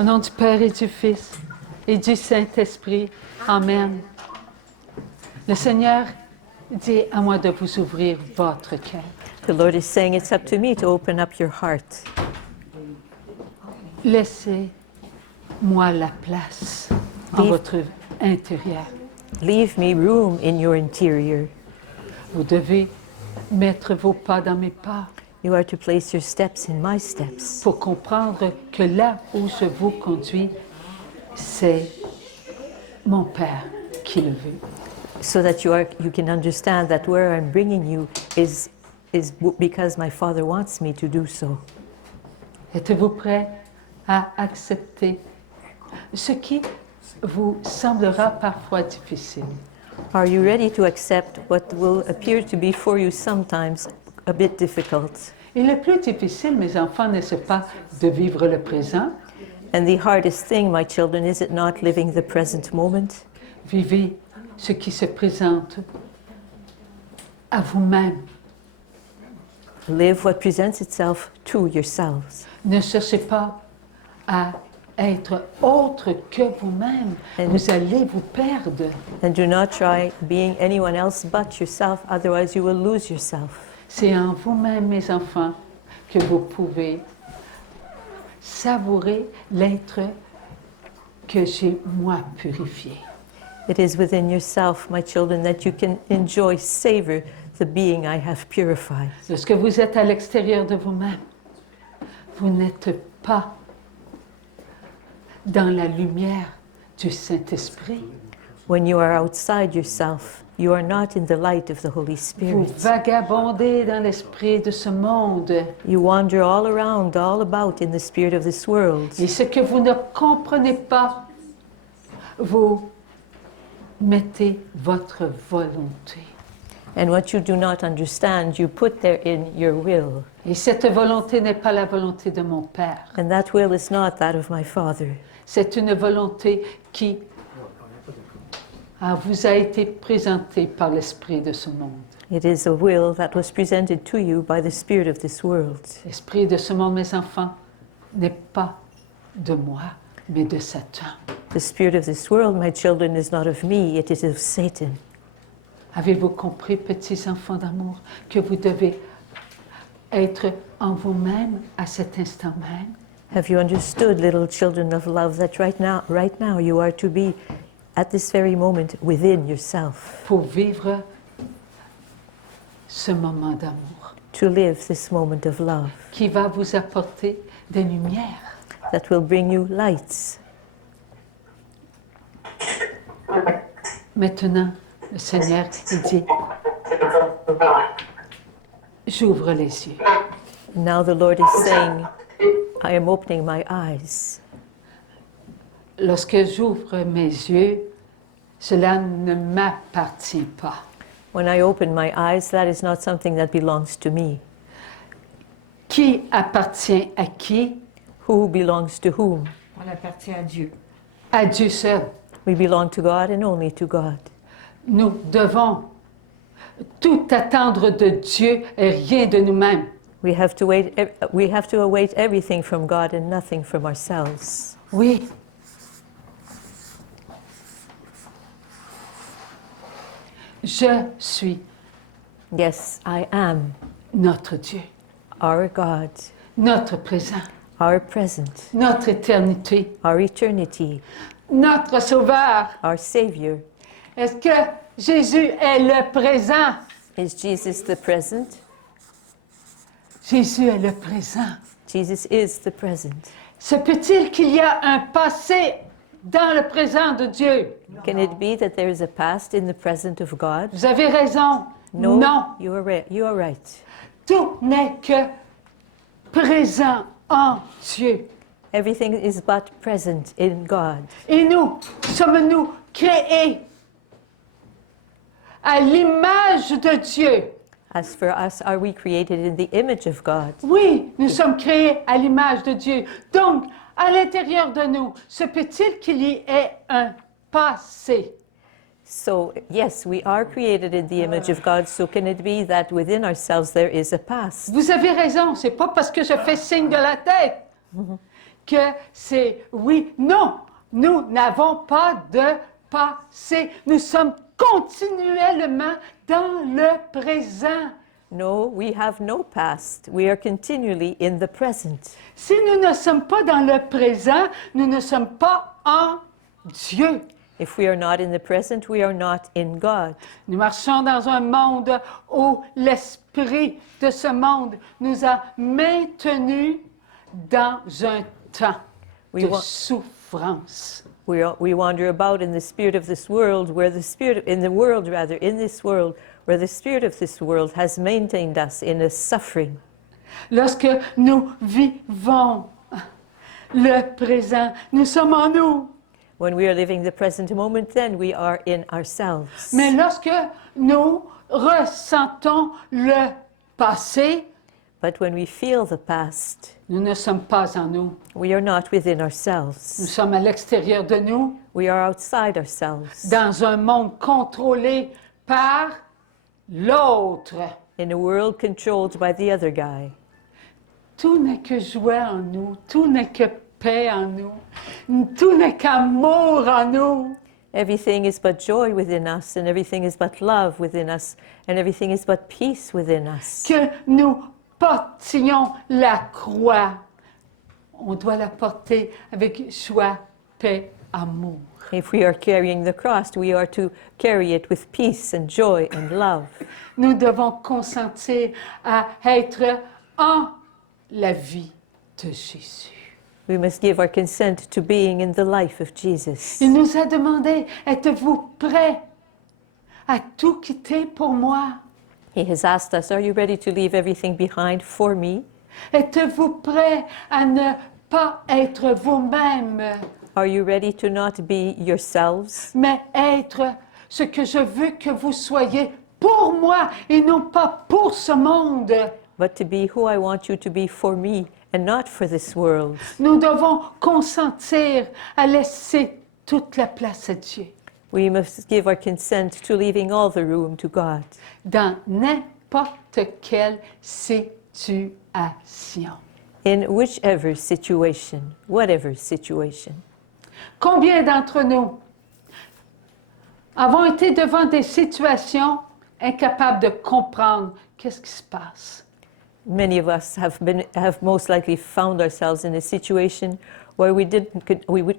Au nom du Père et du Fils et du Saint-Esprit. Amen. Le Seigneur dit à moi de vous ouvrir votre cœur. The Lord is saying it's up to me to open up your heart. Laissez-moi la place en votre intérieur. Leave me room in your interior. Vous devez mettre vos pas dans mes pas You are to place your steps in my steps. pour comprendre que là où je vous conduis, c'est mon Père qui le veut. So that you can understand that where I'm bringing you is because my Father wants me to do so. Êtes-vous prêt à accepter ce qui vous semblera parfois difficile? Are you ready to accept what will appear to be for you sometimes a bit difficult? Et le plus difficile, mes enfants, n'est-ce pas de vivre le présent? And the hardest thing, my children, is it not living the present moment? Vivez ce qui se présente à vous-même. Live what presents itself to yourselves. Ne cherchez pas à être autre que vous-même. Vous allez vous perdre. And do not try being anyone else but yourself, otherwise you will lose yourself. C'est en vous-même, mes enfants, que vous pouvez savourer l'être que j'ai, moi, purifié. It is within yourself, my children, that you can enjoy, savor the being I have purified. Lorsque vous êtes à l'extérieur de vous-même, vous n'êtes pas dans la lumière du Saint-Esprit. When you are outside yourself, you are not in the light of the Holy Vous Spirit. vagabondez dans l'esprit de ce monde. You wander all around, all about in the spirit of this world. Et ce que vous ne comprenez pas, vous mettez votre volonté. And what you do not understand, you put there in your will. Et cette volonté n'est pas la volonté de mon Père. And that will is not that of my Father. C'est une volonté qui vous a été présentée par l'esprit de ce monde. It is a will that was presented to you by the spirit of this world. L'esprit de ce monde, mes enfants, n'est pas de moi, mais de Satan. The spirit of this world, my children, is not of me, it is of Satan. Avez-vous compris, petits enfants d'amour, que vous devez être en vous-même à cet instant même? Have you understood, little children of love, that right now you are to be at this very moment within yourself, Pour vivre ce moment d'amour to live this moment of love qui va vous apporter des lumières. that will bring you lights. Maintenant, le Seigneur il dit, j'ouvre les yeux. Now the Lord is saying, I am opening my eyes. Lorsque j'ouvre mes yeux, cela ne m'appartient pas. When I open my eyes, that is not something that belongs to me. Qui appartient à qui? Who belongs to whom? On appartient à Dieu. À Dieu seul. We belong to God and only to God. Nous devons tout attendre de Dieu et rien de nous-mêmes. We have to await everything from God and nothing from ourselves. Oui. Je suis Yes, I am notre Dieu, our God, notre présent, our present, notre éternité, our eternity, notre Sauveur. our Savior. Est-ce que Jésus est le présent? Is Jesus the present? Jésus est le présent. Jesus is the present. Se peut-il qu'il y a un passé dans le présent de Dieu? Can it be that there is a past in the present of God? Vous avez raison. No, Non. you are right. Tout n'est que présent en Dieu. Everything is but present in God. Et nous, sommes-nous créés à l'image de Dieu? As for us, are we created in the image of God? Oui, nous sommes créés à l'image de Dieu. Donc, à l'intérieur de nous, se peut-il qu'il y ait un passé? So, yes, we are created in the image of God, so can it be that within ourselves there is a past? Vous avez raison, c'est pas parce que je fais signe de la tête que c'est oui, non. Nous n'avons pas de passé. Nous sommes continuellement dans le présent. No, we have no past. We are continually in the present. Si nous ne sommes pas dans le présent, nous ne sommes pas en Dieu. If we are not in the present, we are not in God. Nous marchons dans un monde où l'esprit de ce monde nous a maintenus dans un temps We de wa- souffrance. We wander about in the spirit of this world, where the spirit, in the world rather, in this world, where the spirit of this world has maintained us in a suffering. Lorsque nous vivons le présent, nous sommes en nous. When we are living the present moment, then we are in ourselves. Mais lorsque nous ressentons le passé, But when we feel the past, nous ne sommes pas en nous. we are not within Nous ourselves. sommes à l'extérieur de nous, We are outside ourselves, dans un monde contrôlé par l'autre. in a world controlled by the other guy. Tout n'est que joie en nous, tout n'est que paix en nous, tout n'est qu'amour en nous. Everything is but joy within us, and everything is but love within us, and everything is but peace within us. Que nous portions la croix. On doit la porter avec joie, paix, amour. If we are carrying the cross, we are to carry it with peace and joy and love. Nous devons consentir à être en la vie de Jésus. We must give our consent to being in the life of Jesus. Il nous a demandé, êtes-vous prêts à tout quitter pour moi? He has asked us, are you ready to leave everything behind for me? Êtes-vous prêts à ne pas être vous-même, Are you ready to not be yourselves, mais être ce que je veux que vous soyez pour moi et non pas pour ce monde? but to be who I want you to be for me and not for this world? Nous devons consentir à laisser toute la place à Dieu We must give our consent to leaving all the room to God dans n'importe quelle situation. in whichever situation, whatever situation. Combien d'entre nous avons été devant des situations incapables de comprendre qu'est-ce qui se passe? Many of us have most likely found ourselves in a situation where we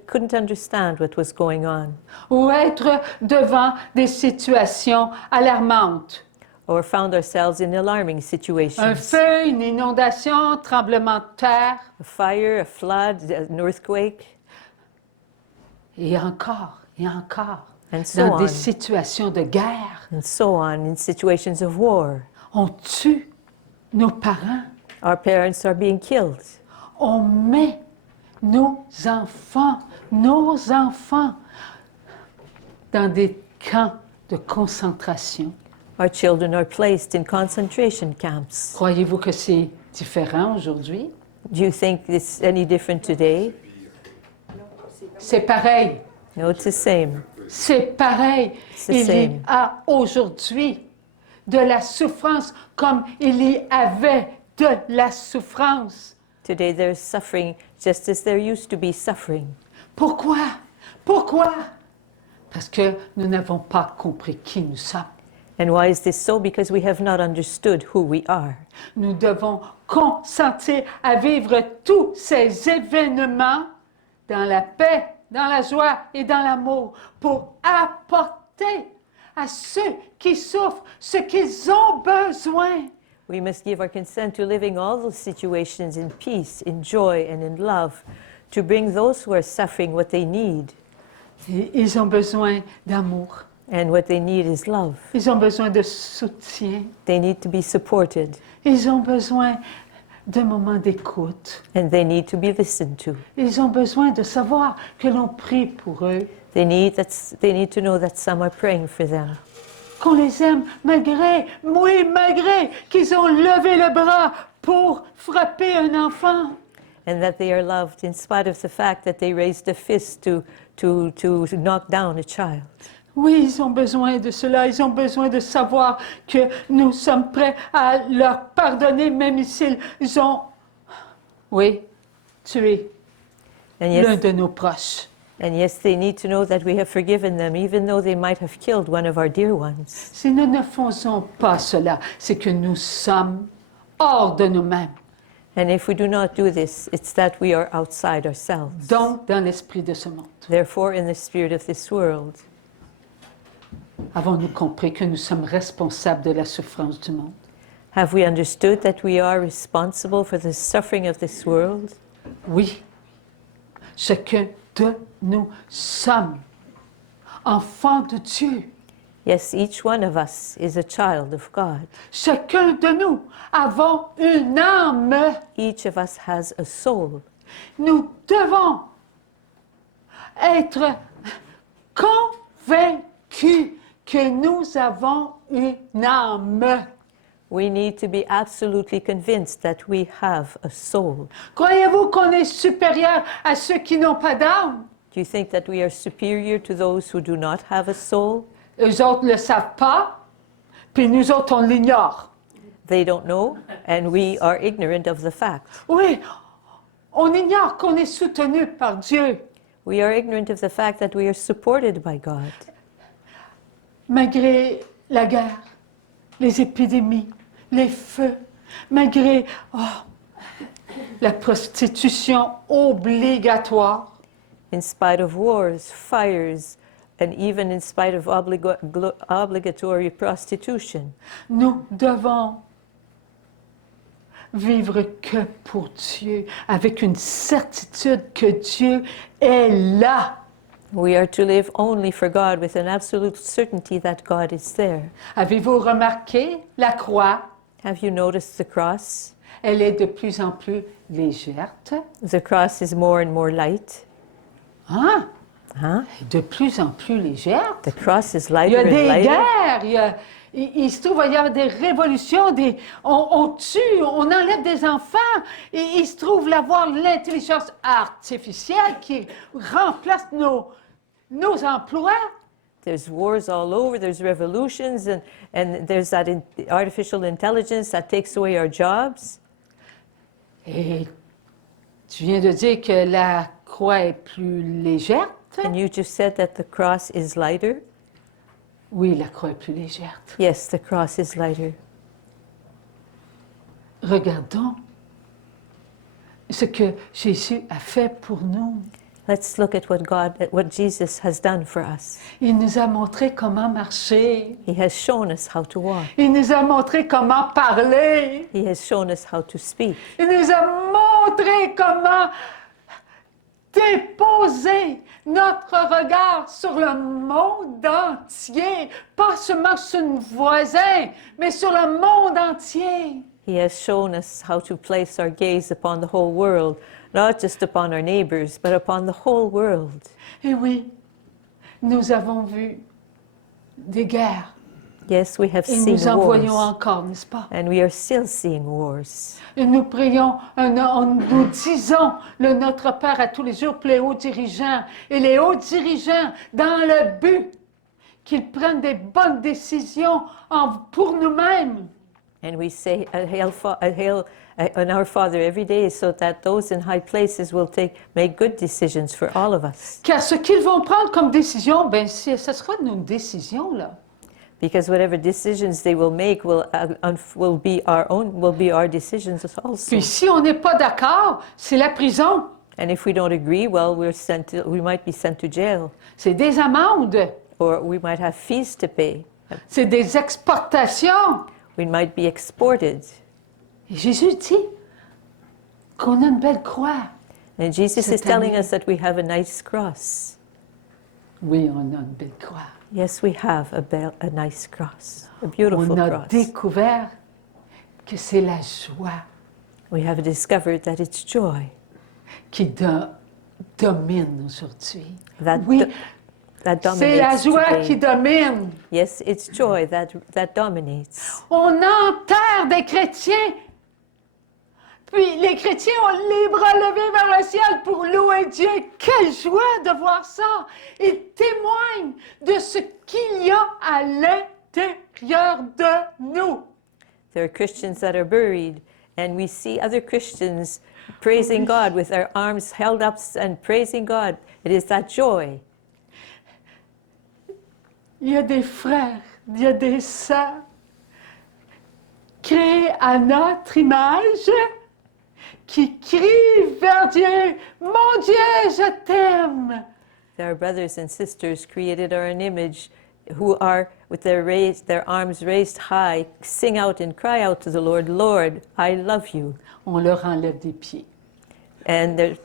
couldn't understand what was going on, Ou être devant des situations alarmantes. or found ourselves in alarming Un situations. feu, une inondation, un tremblement de terre, A fire, a flood, an earthquake, et encore, and so dans des on, situations de guerre. and so on, in situations of war. On tue nos parents, Our parents are being killed. on met nos enfants dans des camps de concentration. Our children are placed in concentration camps. Croyez-vous que c'est différent aujourd'hui? Do you think it's any different today? C'est pareil. No, it's the same. C'est pareil. C'est Il y same. a aujourd'hui de la souffrance comme il y avait de la souffrance. Today there's suffering just as there used to be suffering. Pourquoi? Pourquoi? Parce que nous n'avons pas compris qui nous sommes. And why is this so? Because we have not understood who we are. Nous devons consentir à vivre tous ces événements dans la paix, dans la joie et dans l'amour pour apporter à ceux qui souffrent ce qu'ils ont besoin. We must give our consent to living all those situations in peace, in joy, and in love, to bring those who are suffering what they need. Et ils ont besoin d'amour. And what they need is love. Ils ont besoin de soutien. They need to be supported, Ils ont besoin de moments d'écoute. and they need to be listened to. Ils ont besoin de savoir que l'on prie pour eux, They need to know that some are praying for them, qu'on les aime malgré qu'ils ont levé le bras pour frapper un enfant. and that they are loved in spite of the fact that they raised a fist to knock down a child. Oui, ils ont besoin de cela. Ils ont besoin de savoir que nous sommes prêts à leur pardonner, même s'ils ont, oui, tué And l'un yes, de nos proches. and yes, they need to know that we have forgiven them, even though they might have killed one of our dear ones. Si nous ne faisons pas cela, c'est que nous sommes hors de nous-mêmes, And if we do not do this, it's that we are outside ourselves. donc dans l'esprit de ce monde. Therefore, in the spirit of this world, Avons-nous compris que nous sommes responsables de la souffrance du monde? have we understood that we are responsible for the suffering of this world? Oui, chacun de nous sommes enfants de Dieu. Yes, each one of us is a child of God. Chacun de nous avons une âme. Each of us has a soul. Nous devons être convaincus que nous avons une âme. We need to be absolutely convinced that we have a soul. Croyez-vous qu'on est supérieur à ceux qui n'ont pas d'âme? Do you think that we are superior to those who do not have a soul? Eux autres ne le savent pas, puis nous autres, on l'ignore. They don't know, and we are ignorant of the fact. Oui, on ignore qu'on est soutenu par Dieu. We are ignorant of the fact that we are supported by God. Malgré la guerre, les épidémies, les feux, malgré la prostitution obligatoire, In spite of wars, fires, and even in spite of obligatory prostitution, nous devons vivre que pour Dieu, avec une certitude que Dieu est là. we are to live only for God with an absolute certainty that God is there. Avez-vous remarqué la croix? Have you noticed the cross? Elle est de plus en plus légère. The cross is more and more light. Hein? Huh? De plus en plus légère. The cross is Il y lighter a and des lighter. guerres, il se trouve, il y a des révolutions, on tue, on enlève des enfants, et il se trouve d'avoir l'intelligence artificielle qui remplace nos emplois. There's wars all over, there's revolutions, and there's that artificial intelligence that takes away our jobs. Et tu viens de dire que la croix est plus légère. And you just said that the cross is lighter. Oui, la croix est plus légère. Yes, the cross is lighter. Regardons ce que Jésus a fait pour nous. Let's look at what Jesus has done for us. Il nous a montré comment marcher. He has shown us how to walk. Il nous a montré comment parler. He has shown us how to speak. Il nous a montré comment déposer notre regard sur le monde entier, pas seulement sur nos voisins, mais sur le monde entier. He has shown us how to place our gaze upon the whole world, not just upon our neighbors, but upon the whole world. Et oui, nous avons vu des guerres. Yes, we have Et seen nous en voyons wars, encore, n'est-ce pas? and we are still seeing wars. Et nous prions, nous disons notre Père à tous les jours pour les hauts dirigeants. Et les hauts dirigeants, dans le but qu'ils prennent des bonnes décisions pour nous-mêmes. And we say a hail on our Father every day, so that those in high places will make good decisions for all of us. Car ce qu'ils vont prendre comme décision, ben ce sera nos décisions, là. Because whatever decisions they will make will be our decisions also. Puis si on n'est pas d'accord, c'est la prison. And if we don't agree, well, we might be sent to jail, C'est des amendes. or we might have fees to pay. C'est des exportations. We might be exported. Et Jésus dit qu'on a une belle croix. And Jesus is Cette telling année. us that we have a nice cross. Oui, on a une belle croix. Yes, we have a nice cross, a beautiful On a cross. découvert que c'est la joie We have discovered that it's joy qui domine aujourd'hui. that, Oui, that c'est la dominates joie today. qui domine. Yes, it's joy that dominates. On enterre des chrétiens. Puis les chrétiens ont les bras levés vers le ciel pour louer Dieu. Quelle joie de voir ça! Ils témoignent de ce qu'il y a à l'intérieur de nous. There are Christians that are buried, and we see other Christians praising God with our arms held up and praising God. It is that joy. Il y a des frères, il y a des sœurs créés à notre image qui crient vers Dieu, mon Dieu, je t'aime. There are brothers and sisters created in an image who are, with their arms raised high, sing out and cry out to the Lord, Lord, I love you. On leur enlève des pieds. And their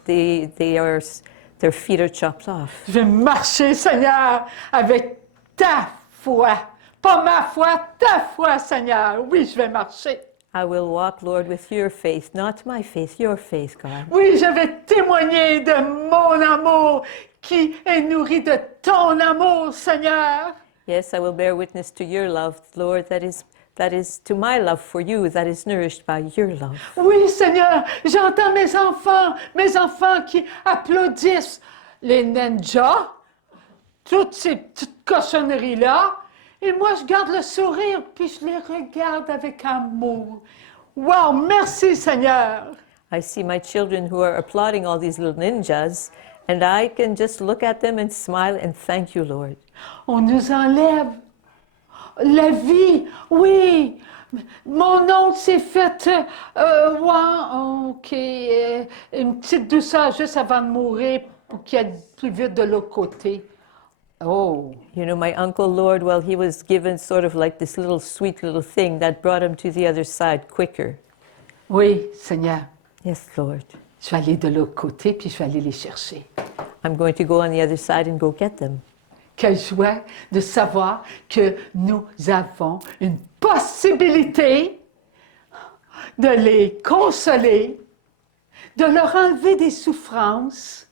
feet are chopped off. Je vais marcher, Seigneur, avec ta foi. Pas ma foi, ta foi, Seigneur. Oui, je vais marcher. I will walk, Lord, with your faith, not my faith, your faith, God. Oui, je vais témoigner de mon amour qui est nourri de ton amour, Seigneur. Yes, I will bear witness to your love, Lord, that is to my love for you, that is nourished by your love. Oui, Seigneur, j'entends mes enfants qui applaudissent les ninjas, toutes ces petites cochonneries-là. Et moi, je garde le sourire, puis je les regarde avec amour. Wow, merci, Seigneur. I see my children who are applauding all these little ninjas, and I can just look at them and smile and thank you, Lord. On nous enlève la vie, oui. Mon oncle s'est fait, une petite douceur juste avant de mourir pour qu'il aille plus vite de l'autre côté. Oh, You know, my uncle, Lord, well, he was given sort of like this little sweet little thing that brought him to the other side quicker. oui, Seigneur, Yes, Lord. je vais aller de l'autre côté puis je vais aller les chercher. I'm going to go on the other side and go get them. Quelle joie de savoir que nous avons une possibilité de les consoler, de leur enlever des souffrances.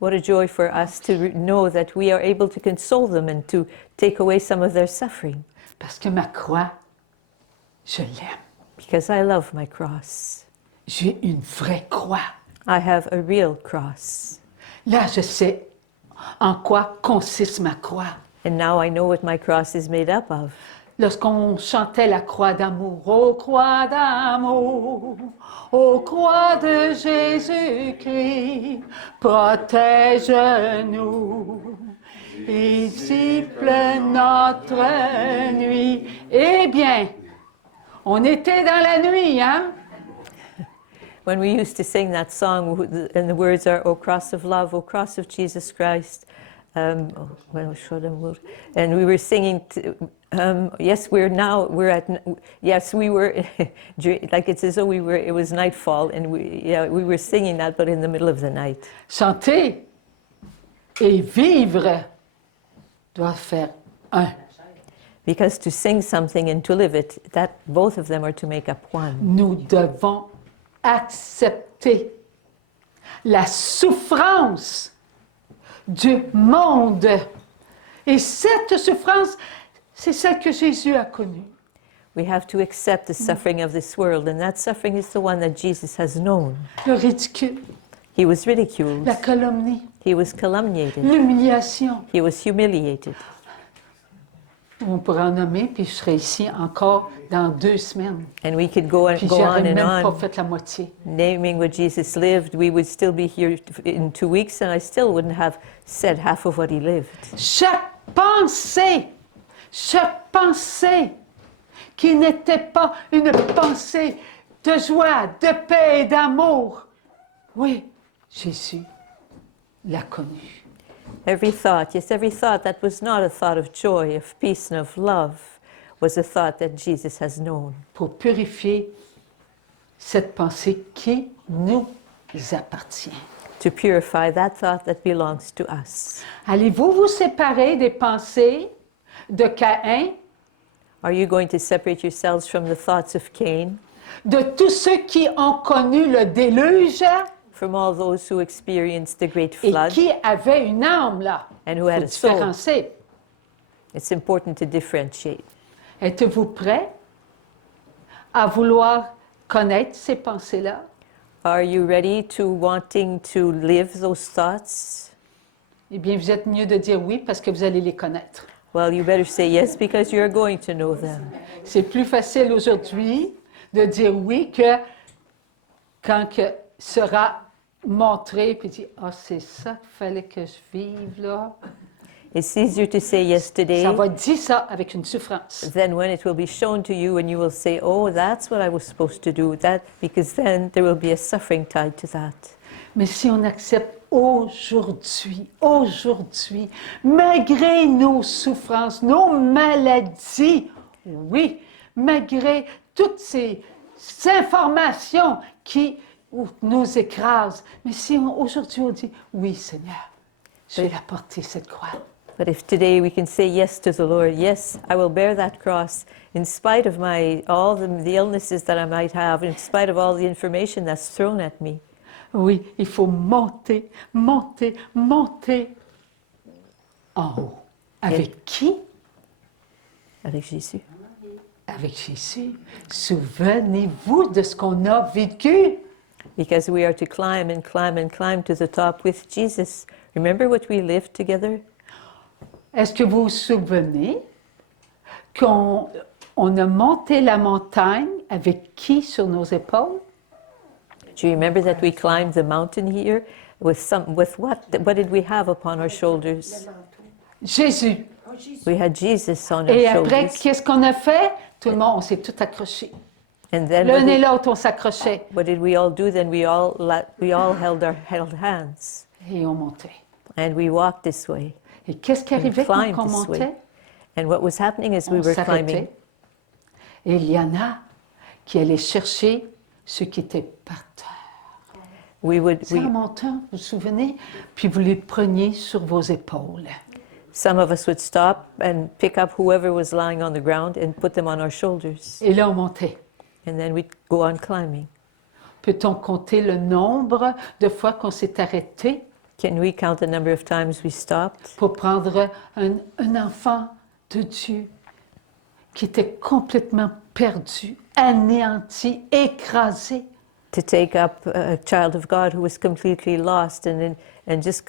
What a joy for us to know that we are able to console them and to take away some of their suffering. Parce que ma croix, je l'aime. Because I love my cross. J'ai une vraie croix. I have a real cross. Là, je sais en quoi consiste ma croix. And now I know what my cross is made up of. Lorsqu'on chantait la croix d'amour, ô croix d'amour, ô croix de Jésus-Christ, protège-nous et disciple notre nuit. Eh bien, on était dans la nuit, hein? When we used to sing that song, and the words are, O cross of love, O cross of Jesus Christ, and we were singing, yes, we were, like it's as though it was nightfall, and we were singing that, but in the middle of the night. Chanter et vivre doivent faire un. Because to sing something and to live it, that both of them are to make up one. Nous devons accepter la souffrance du monde. Et cette souffrance, c'est celle que Jésus a connue. We have to accept the suffering of this world, and that suffering is the one that Jesus has known. Le ridicule, He was ridiculed. la calomnie, He was calumniated. l'humiliation. He was humiliated. On pourrait en nommer, puis je serai ici encore dans 2 semaines. And we could go Puis on j'aurais and même pas on, fait la moitié. naming what Jesus lived. We would still be here in 2 weeks, and I still wouldn't have said half of what he lived. Chaque pensée qui n'était pas une pensée de joie, de paix et d'amour, oui, Jésus l'a connue. Every thought that was not a thought of joy, of peace, and of love, was a thought that Jesus has known. Pour purifier cette pensée qui nous appartient. To purify that thought that belongs to us. Allez-vous vous séparer des pensées de Caïn, Are you going to separate yourselves from the thoughts of Cain, de tous ceux qui ont connu le déluge from all those who experienced the great et flood, qui avaient une âme là? and who had Faut a soul? différencier. It's important to differentiate. Êtes-vous prêt à vouloir connaître ces pensées-là? Are you ready to wanting to live those thoughts? Eh bien, vous êtes mieux de dire oui parce que vous allez les connaître. Well, you better say yes because you're going to know them. C'est plus facile aujourd'hui de dire oui que quand que sera montré, puis dit, ah, c'est ça qu'il fallait que je vive, là. It's easier to say yes today Ça va dire ça avec une souffrance. than when it will be shown to you and you will say, oh, that's what I was supposed to do, that, because then there will be a suffering tied to that. Mais si on accepte aujourd'hui, malgré nos souffrances, nos maladies, oui, malgré toutes ces informations qui nous écrasent, mais si aujourd'hui on dit, oui Seigneur, je vais la porter cette croix. But if today we can say yes to the Lord, yes, I will bear that cross in spite of all the illnesses that I might have, in spite of all the information that's thrown at me. Oui, il faut monter en haut. Avec qui? Avec Jésus. Avec Jésus. Souvenez-vous de ce qu'on a vécu. Because we are to climb and climb and climb to the top with Jesus. Remember what we lived together? Est-ce que vous vous souvenez qu'on a monté la montagne avec qui sur nos épaules? Do you remember that we climbed the mountain here with what? What did we have upon our shoulders? Jésus. We had Jesus on our Et après, shoulders. qu'est-ce qu'on a fait? Tout le monde, on s'est tout accroché. And then L'un et l'autre, on s'accrochait what did we all do? Then we all held hands et on montait. and we walked this way. Et qu'est-ce qui And arrivait quand climbed on this way. montait? And what was happening as we On were climbing, s'arrêtait. Et il y en a qui allaient chercher ceux qui étaient par terre. C'est en montant, vous vous souvenez? Puis vous les preniez sur vos épaules. some of us would stop and pick up whoever was lying on the ground and put them on our shoulders. Et là, on montait. And then we'd go on climbing. Peut-on compter le nombre de fois qu'on s'est arrêté Can we count the number of times we stopped pour prendre un enfant de Dieu qui était complètement perdu, anéanti, écrasé? to take up a child of God who was completely lost and just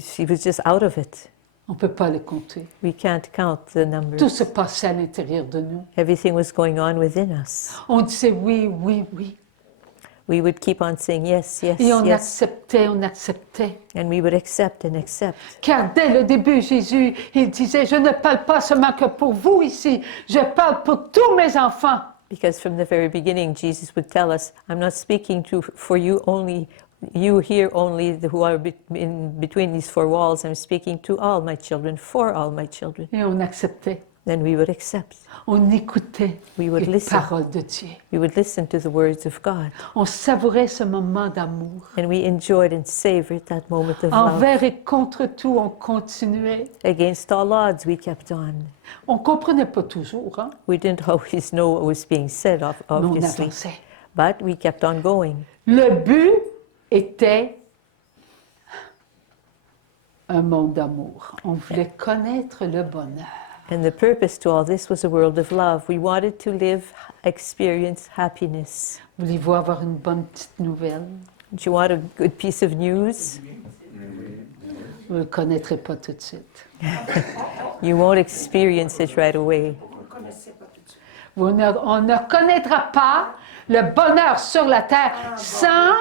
she was just out of it? On ne peut pas le compter. We can't count the Tout numbers. se passait à l'intérieur de nous. Everything was going on within us. On disait oui, oui, oui. We would keep on saying yes, yes, Et on yes, acceptait. and we would accept and accept. Car dès le début, Jésus, il disait, je ne parle pas seulement que pour vous ici, je parle pour tous mes enfants. Because from the very beginning, Jesus would tell us, I'm not speaking for you only, you here only who are in between these four walls. I'm speaking to all my children, for all my children. Et on acceptait. Then we would accept. On écoutait We would les listen. paroles de Dieu. We would listen to the words of God. On savourait ce moment d'amour. And we enjoyed and savored that moment of love. Envers et contre tout, on continuait. Against all odds, we kept on. On ne comprenait pas toujours, hein? We didn't always know what was being said, Mais on obviously, avançait. but we kept on going. Le but était un monde d'amour. On voulait connaître le bonheur. And the purpose to all this was a world of love. We wanted to live, experience happiness. Voulez-vous avoir une bonne petite nouvelle? Do you want a good piece of news? Vous ne le connaîtrez pas tout de suite. You won't experience it right away. On ne connaîtra pas le bonheur sur la terre sans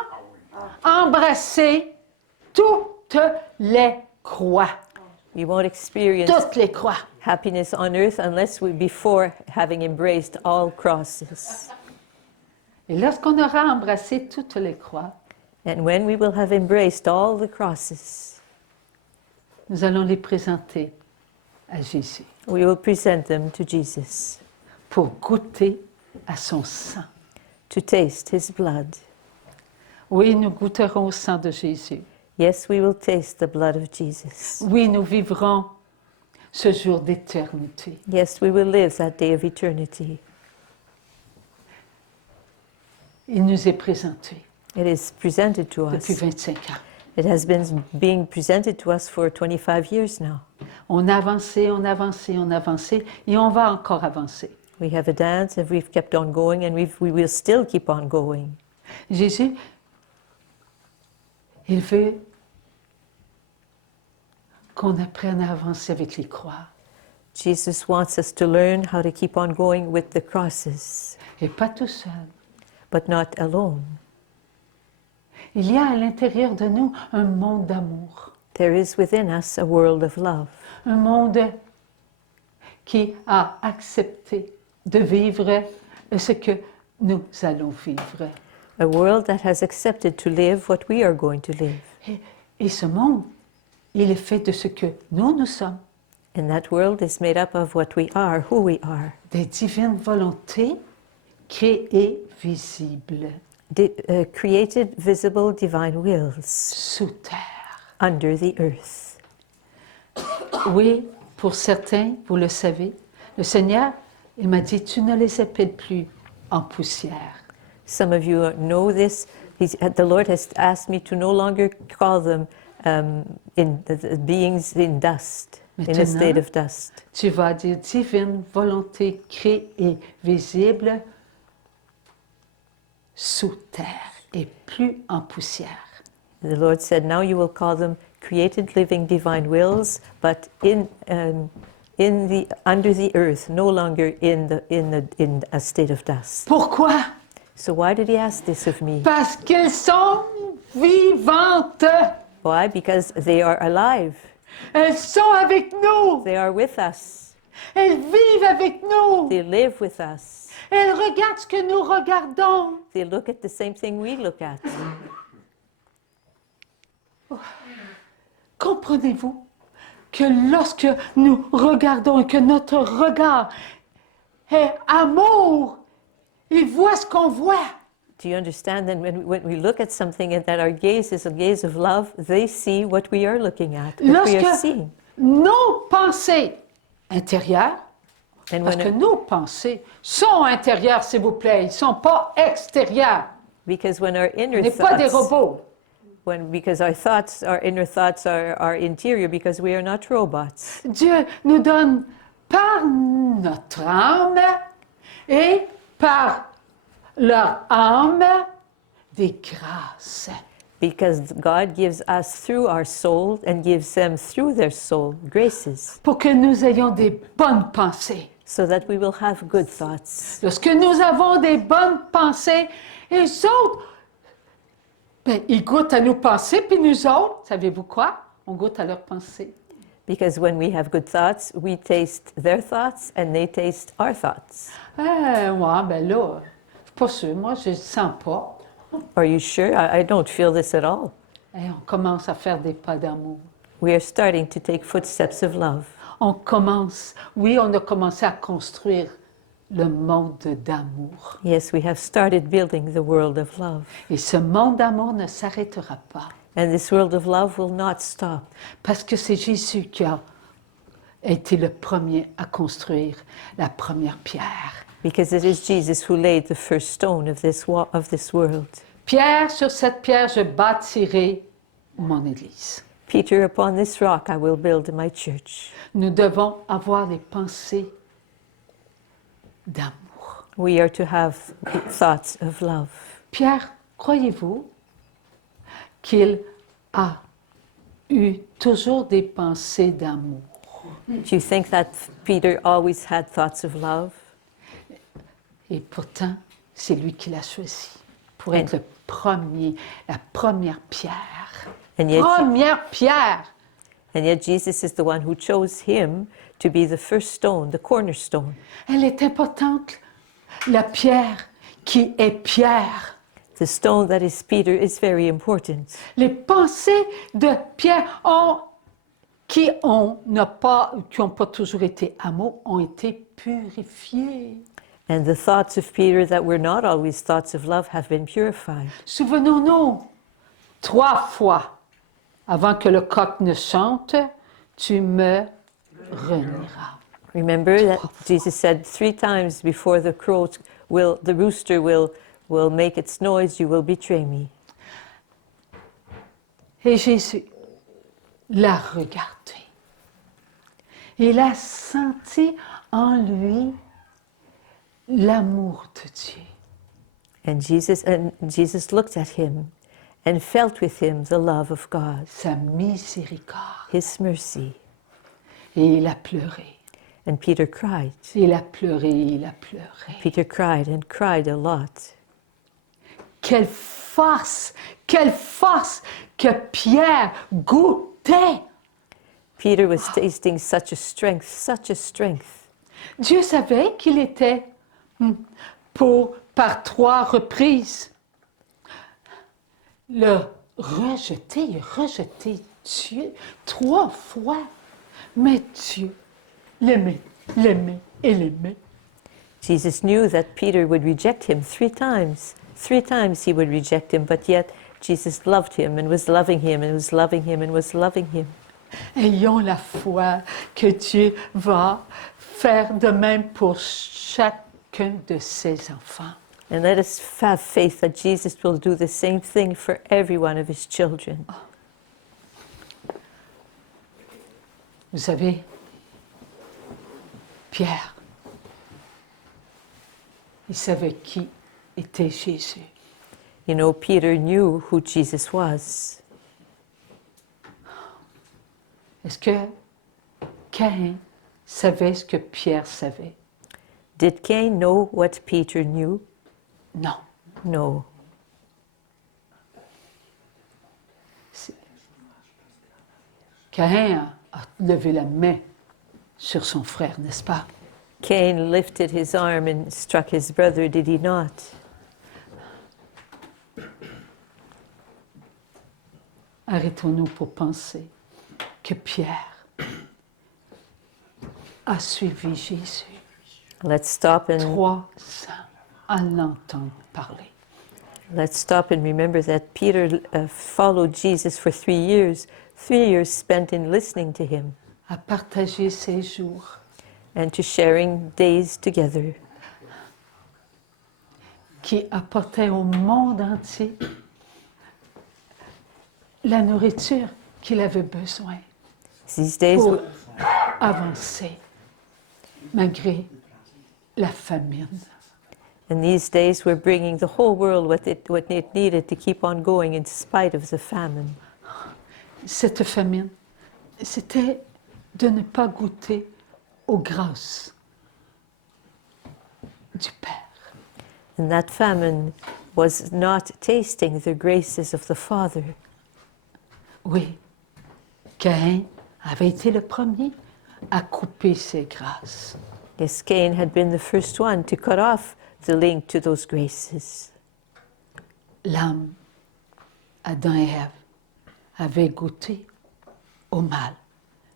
embrasser toutes les croix. You won't experience Toutes les croix. happiness on earth unless before having embraced all crosses. Et lorsqu'on aura embrassé toutes les croix, And when we will have embraced all the crosses, nous allons les présenter à Jésus we will present them to Jesus pour goûter à son sang. to taste his blood. Oui, nous goûterons au sang de Jésus. Yes, we will taste the blood of Jesus. Oui, nous vivrons ce jour d'éternité. Yes, we will live that day of eternity. Il nous est présenté It is presented to depuis us. 25 ans. It has been being presented to us for 25 years now. On a avancé, on a avancé, on a avancé, et on va encore avancer. We have advanced and we've kept on going and we will still keep on going. Jésus, il veut qu'on apprenne à avancer avec les croix. Jesus wants us to learn how to keep on going with the crosses, Et pas tout seul. but not alone. Il y a à l'intérieur de nous un monde d'amour, There is within us a world of love, un monde qui a accepté de vivre ce que nous allons vivre. a world that has accepted to live what we are going to live. Et ce monde, il est fait de ce que nous sommes, And that world is made up of what we are, who we are, des divines volontés créées visibles created, visible, divine wills sous terre. under the earth. Oui, pour certains, vous le savez, le Seigneur, il m'a dit, tu ne les appelles plus en poussière. Some of you know this. The Lord has asked me to no longer call them beings in dust, in a state of dust. Tu vas dire divine volonté créée visible sous terre et plus en poussière. The Lord said, now you will call them created, living, divine wills, but under the earth, no longer in a state of dust. Pourquoi? So why did He ask this of me? Parce qu'elles sont vivantes. Why? Because they are alive. Elles sont avec nous. They are with us. Elles vivent avec nous. They live with us. Elles regardent ce que nous regardons. They look at the same thing we look at. Comprenez-vous que lorsque nous regardons et que notre regard est amour, ils voient ce qu'on voit. Do you understand that when we look at something and that our gaze is a gaze of love, they see what we are looking at, what we are Lorsque seeing. nos pensées intérieures, And parce when que nos pensées sont intérieures, s'il vous plaît, ils ne sont pas extérieures. because when our On inner n'est pas des thoughts, robots. because our inner thoughts are interior, because we are not robots. Dieu nous donne par notre âme et par leur âme des grâces. Because God gives us through our soul and gives them through their soul graces, Pour que nous ayons des bonnes pensées. so that we will have good thoughts. Lorsque nous avons des bonnes pensées, les autres, ben, ils goûtent à nos pensées, puis nous autres, savez-vous quoi? On goûte à leurs pensées. Because when we have good thoughts, we taste their thoughts and they taste our thoughts. Ouais, ben là, je suis pas sûre, moi, je ne sens pas. Are you sure? I don't feel this at all. Et on commence à faire des pas d'amour. We are starting to take footsteps of love. On a commencé à construire le monde d'amour. Yes, we have started building the world of love. Et ce monde d'amour ne s'arrêtera pas. And this world of love will not stop. Parce que c'est Jésus qui a été le premier à construire la première pierre. Because it is Jesus who laid the first stone of this world. Pierre, sur cette pierre, je bâtirai mon Église. Peter, upon this rock I will build my church. Nous devons avoir les pensées d'amour. We are to have thoughts of love. Pierre, croyez-vous qu'il a eu toujours des pensées d'amour? Do you think that Peter always had thoughts of love? Et pourtant, c'est lui qui l'a choisi pour être le premier, la première pierre. And yet, Première pierre! and yet Jesus is the one who chose him to be the first stone, the cornerstone. Elle est importante, la pierre qui est pierre. The stone that is Peter is very important. Les pensées de Pierre qui n'ont pas toujours été amour, ont été purifiées. And the thoughts of Peter that were not always thoughts of love have been purified. Souvenons-nous, 3 fois avant que le coq ne chante, tu me renieras. Remember that Jesus said 3 times before the rooster will make its noise, you will betray me. Et Jésus l'a regardé. Il a senti en lui l'amour de Dieu. And Jesus looked at him and felt with him the love of God, Sa miséricorde. his mercy. Et il a pleuré. And Peter cried. Il a pleuré, il a pleuré. Peter cried and cried a lot. Quelle quelle force que Pierre goûtait. Peter was tasting such a strength, such a strength. Dieu savait qu'il était par 3 reprises il a rejeté Dieu 3 fois. Mais Dieu l'aimait et l'aimait. Jesus knew that Peter would reject him 3 times. 3 times he would reject him, but yet Jesus loved him and was loving him and was loving him and was loving him. Ayons la foi que Dieu va faire de même pour chacun de ses enfants. And let us have faith that Jesus will do the same thing for every one of his children. Vous savez, Pierre, il savait qui était Jésus. You know, Peter knew who Jesus was. Est-ce que Caïn savait ce que Pierre savait? Did Cain know what Peter knew? Non. No. Caïn a levé la main sur son frère, n'est-ce pas? Cain lifted his arm and struck his brother, did he not? Arrêtons-nous pour penser que Pierre a suivi Jésus. Let's stop and 3 ans à l'entendre parler. remember that Peter followed Jesus for 3 years, 3 years spent in listening to him À partager ses jours. and to sharing days together, Qui apportait au monde entier la nourriture qu'il avait besoin These days, pour avancer malgré la famine. and these days we're bringing the whole world what it needed to keep on going in spite of the famine. Cette famine, c'était de ne pas goûter aux grâces du Père. And that famine was not tasting the graces of the Father. Oui, Caïn avait été le premier à couper ses grâces. Yes, Cain had been the first one to cut off the link to those graces. L'âme, Adam et Ève, avaient goûté au mal,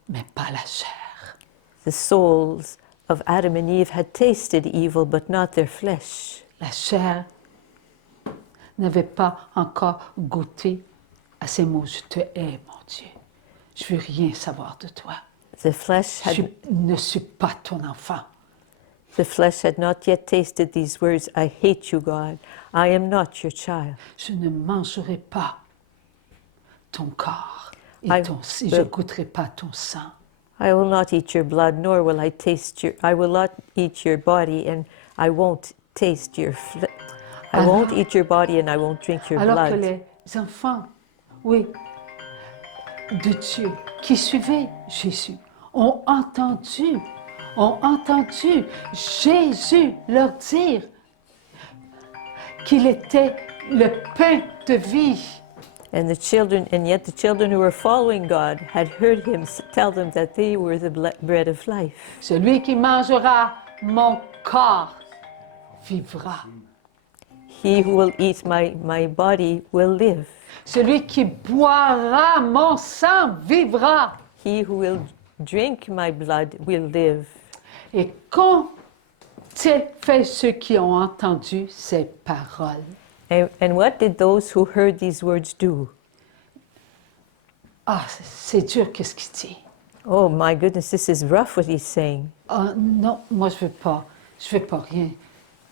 mais pas la chair. The souls of Adam and Eve had tasted evil, but not their flesh. La chair n'avait pas encore goûté à ces mots. Je te hais, mon Dieu. Je veux rien savoir de toi. The flesh Je had, ne suis pas ton enfant. the flesh had not yet tasted these words, I hate you, God. I am not your child. Je ne mangerai pas ton corps et I je ne goûterai pas ton sang. I will not eat your blood, nor will I taste your. I will not eat your body, and I won't taste your. I won't eat your body, and I won't drink your Alors que blood. les enfants, oui, de Dieu, qui suivaient Jésus, ont entendu Jésus leur dire qu'il était le pain de vie. And yet the children who were following God had heard him tell them that they were the bread of life. Celui qui mangera mon corps vivra. He who will eat my body will live. Celui qui boira mon sang vivra. He who will drink my blood will live. Et qu'ont-ils fait ceux qui ont entendu ces paroles? And what did those who heard these words do? Ah, c'est dur, qu'est-ce qu'il dit? Oh my goodness, this is rough what he's saying. Ah, non, moi je veux pas rien,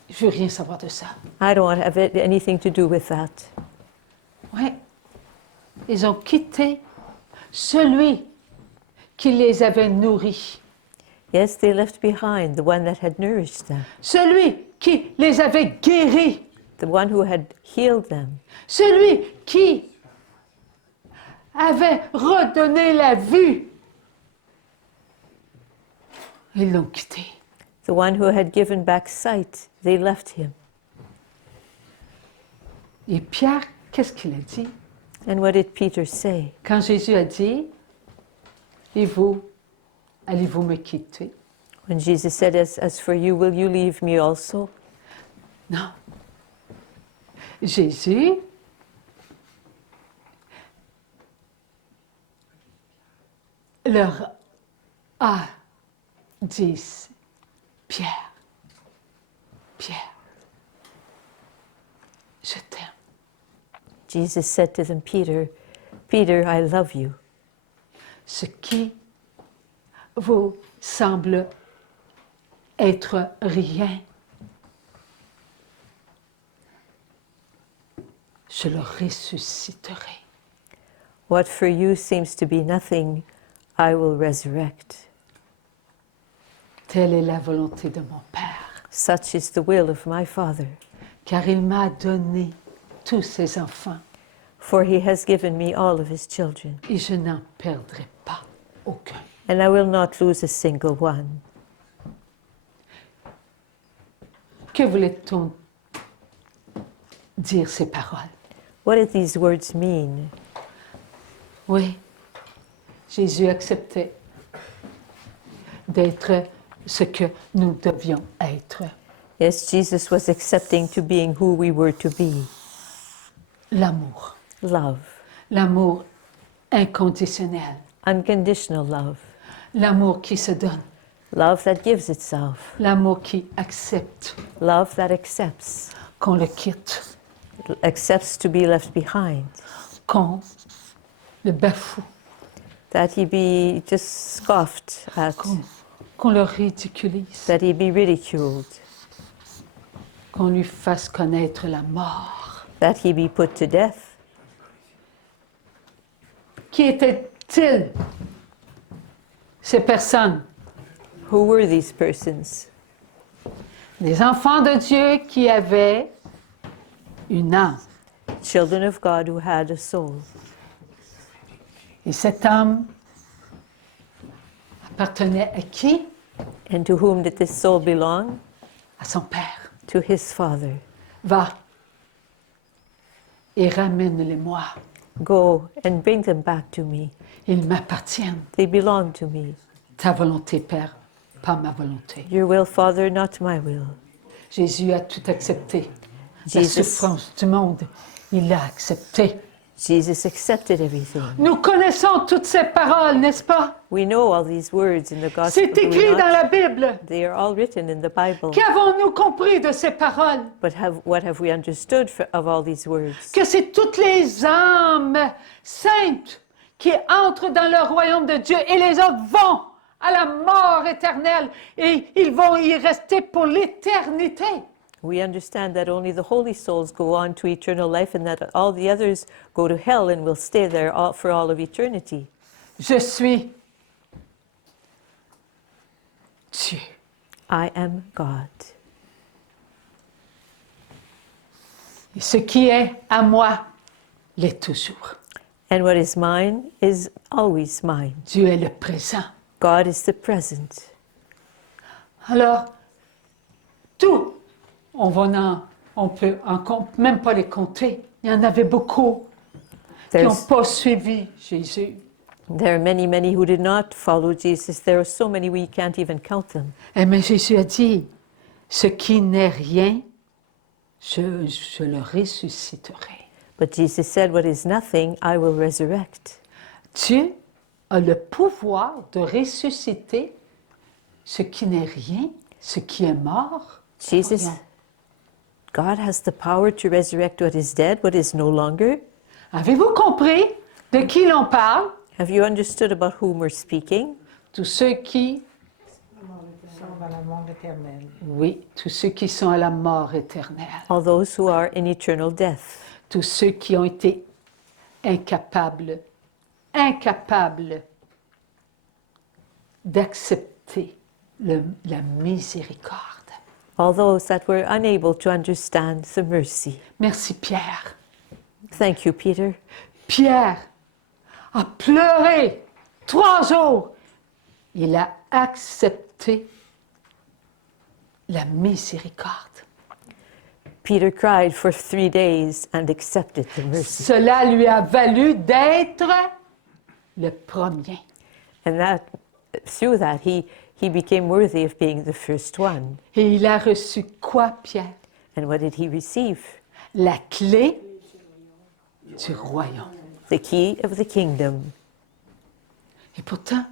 je veux rien savoir de ça. I don't want to have anything to do with that. Oui, ils ont quitté celui qui les avait nourris, Yes, they left behind the one that had nourished them, celui qui les avait guéris, the one who had healed them, celui qui avait redonné la vue. Ils l'ont quitté. the one who had given back sight. They left him. Et Pierre, qu'est-ce qu'il a dit? And what did Peter say? Quand Jésus a dit, et vous, allez-vous me quitter? When Jesus said, as for you, will you leave me also? Non. Jésus leur a dit, Pierre, Pierre, je t'aime. Jesus said to them, Peter, Peter, I love you. Ce qui vous semble être rien, je le ressusciterai. What for you seems to be nothing, I will resurrect. Telle est la volonté de mon Père, Such is the will of my Father, car il m'a donné tous ses enfants for he has given me all of his children, et je n'en perdrai pas aucun. and I will not lose a single one. Que voulait-on dire ces paroles? What did these words mean? Oui, Jésus acceptait d'être ce que nous devions être. Yes, Jesus was accepting to being who we were to be. L'amour, Love, l'amour inconditionnel, unconditional love, l'amour qui se donne, love that gives itself, l'amour qui accepte love that accepts, qu'on le quitte, accepts to be left behind, qu'on le bafoue, that he be just scoffed at, qu'on le ridiculise, that he be ridiculed, qu'on lui fasse connaître la mort. that he be put to death. Qui étaient-ils, ces personnes? Who were these persons? Des enfants de Dieu qui avaient une âme. Children of God who had a soul. Et cette âme appartenait à qui? And to whom did this soul belong? À son Père. To his Father. Va et ramène-les-moi. Go and bring them back to me. Ils m'appartiennent. They belong to me. Ta volonté, Père, pas ma volonté. Your will, Father, not my will. Jésus a tout accepté. La Jesus. souffrance du monde, il l'a accepté. Jesus accepted everything. Nous connaissons toutes ces paroles, n'est-ce pas? We know all these words in the gospel. C'est do we écrit not? dans la Bible. They are all written in the Bible. Qu'avons-nous compris de ces paroles? But what have we understood of all these words? Que c'est toutes les âmes saintes qui entrent dans le royaume de Dieu et les autres vont à la mort éternelle et ils vont y rester pour l'éternité. We understand that only the holy souls go on to eternal life and that all the others go to hell and will stay there for all of eternity. Je suis Dieu. I am God. Et ce qui est à moi l'est toujours. And what is mine is always mine. Dieu est le présent. God is the present. Alors, tout, on peut même pas les compter. Il y en avait beaucoup qui n'ont pas suivi Jésus. There are many, many who did not follow Jesus. There are so many we can't even count them. Mais Jésus a dit, ce qui n'est rien, je le ressusciterai. But Jesus said, what is nothing, I will resurrect. Dieu a le pouvoir de ressusciter ce qui n'est rien, ce qui est mort. Jesus, God has the power to resurrect what is dead, what is no longer. Avez-vous compris de qui l'on parle? Have you understood about whom we're speaking? Tous ceux qui... Sont à la mort éternelle. Oui, tous ceux qui sont à la mort éternelle. All those who are in eternal death. Tous ceux qui ont été incapables d'accepter la miséricorde. All those that were unable to understand the mercy. Merci Pierre. Thank you, Peter. Pierre a pleuré 3 jours. Il a accepté la miséricorde. Peter cried for 3 days and accepted the mercy. Cela lui a valu d'être le premier. And that, through that, he became worthy of being the first one. Et il a reçu quoi, Pierre? And what did he receive? La clé du royaume. The key of the kingdom. Et pourtant,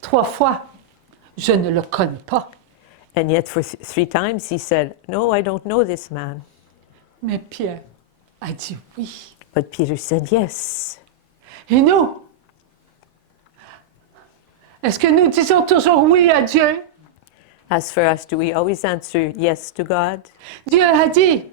3 fois, je ne le connais pas. And yet for 3 times he said, "No, I don't know this man." Mais Pierre a dit oui. But Peter said yes. Et nous? Est-ce que nous disons toujours oui à Dieu? As for us, do we always answer yes to God? Dieu a dit,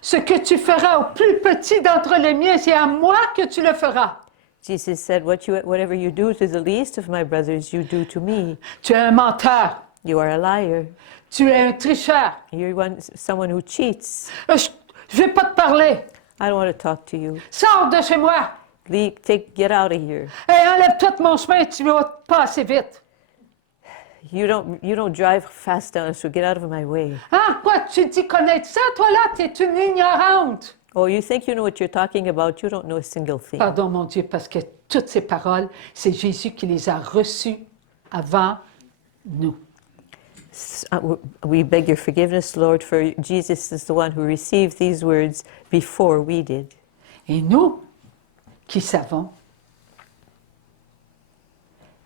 ce que tu feras au plus petit d'entre les miens, c'est à moi que tu le feras. Jesus said, whatever you do to the least of my brothers, you do to me. Tu es un menteur. You are a liar. Tu es un tricheur. You're someone who cheats. Je ne vais pas te parler. I don't want to talk to you. Sors de chez moi. Get out of here. Et enlève-toi de mon chemin, tu vas pas assez vite. You don't drive fast enough, so get out of my way. Ah, quoi, tu dis connaître ça, toi là, tu es une ignorante. Oh, you think you know what you're talking about? You don't know a single thing. Pardon, mon Dieu, parce que toutes ces paroles, c'est Jésus qui les a reçues avant nous. We beg your forgiveness, Lord, for Jesus is the one who received these words before we did. Et nous, qui savons,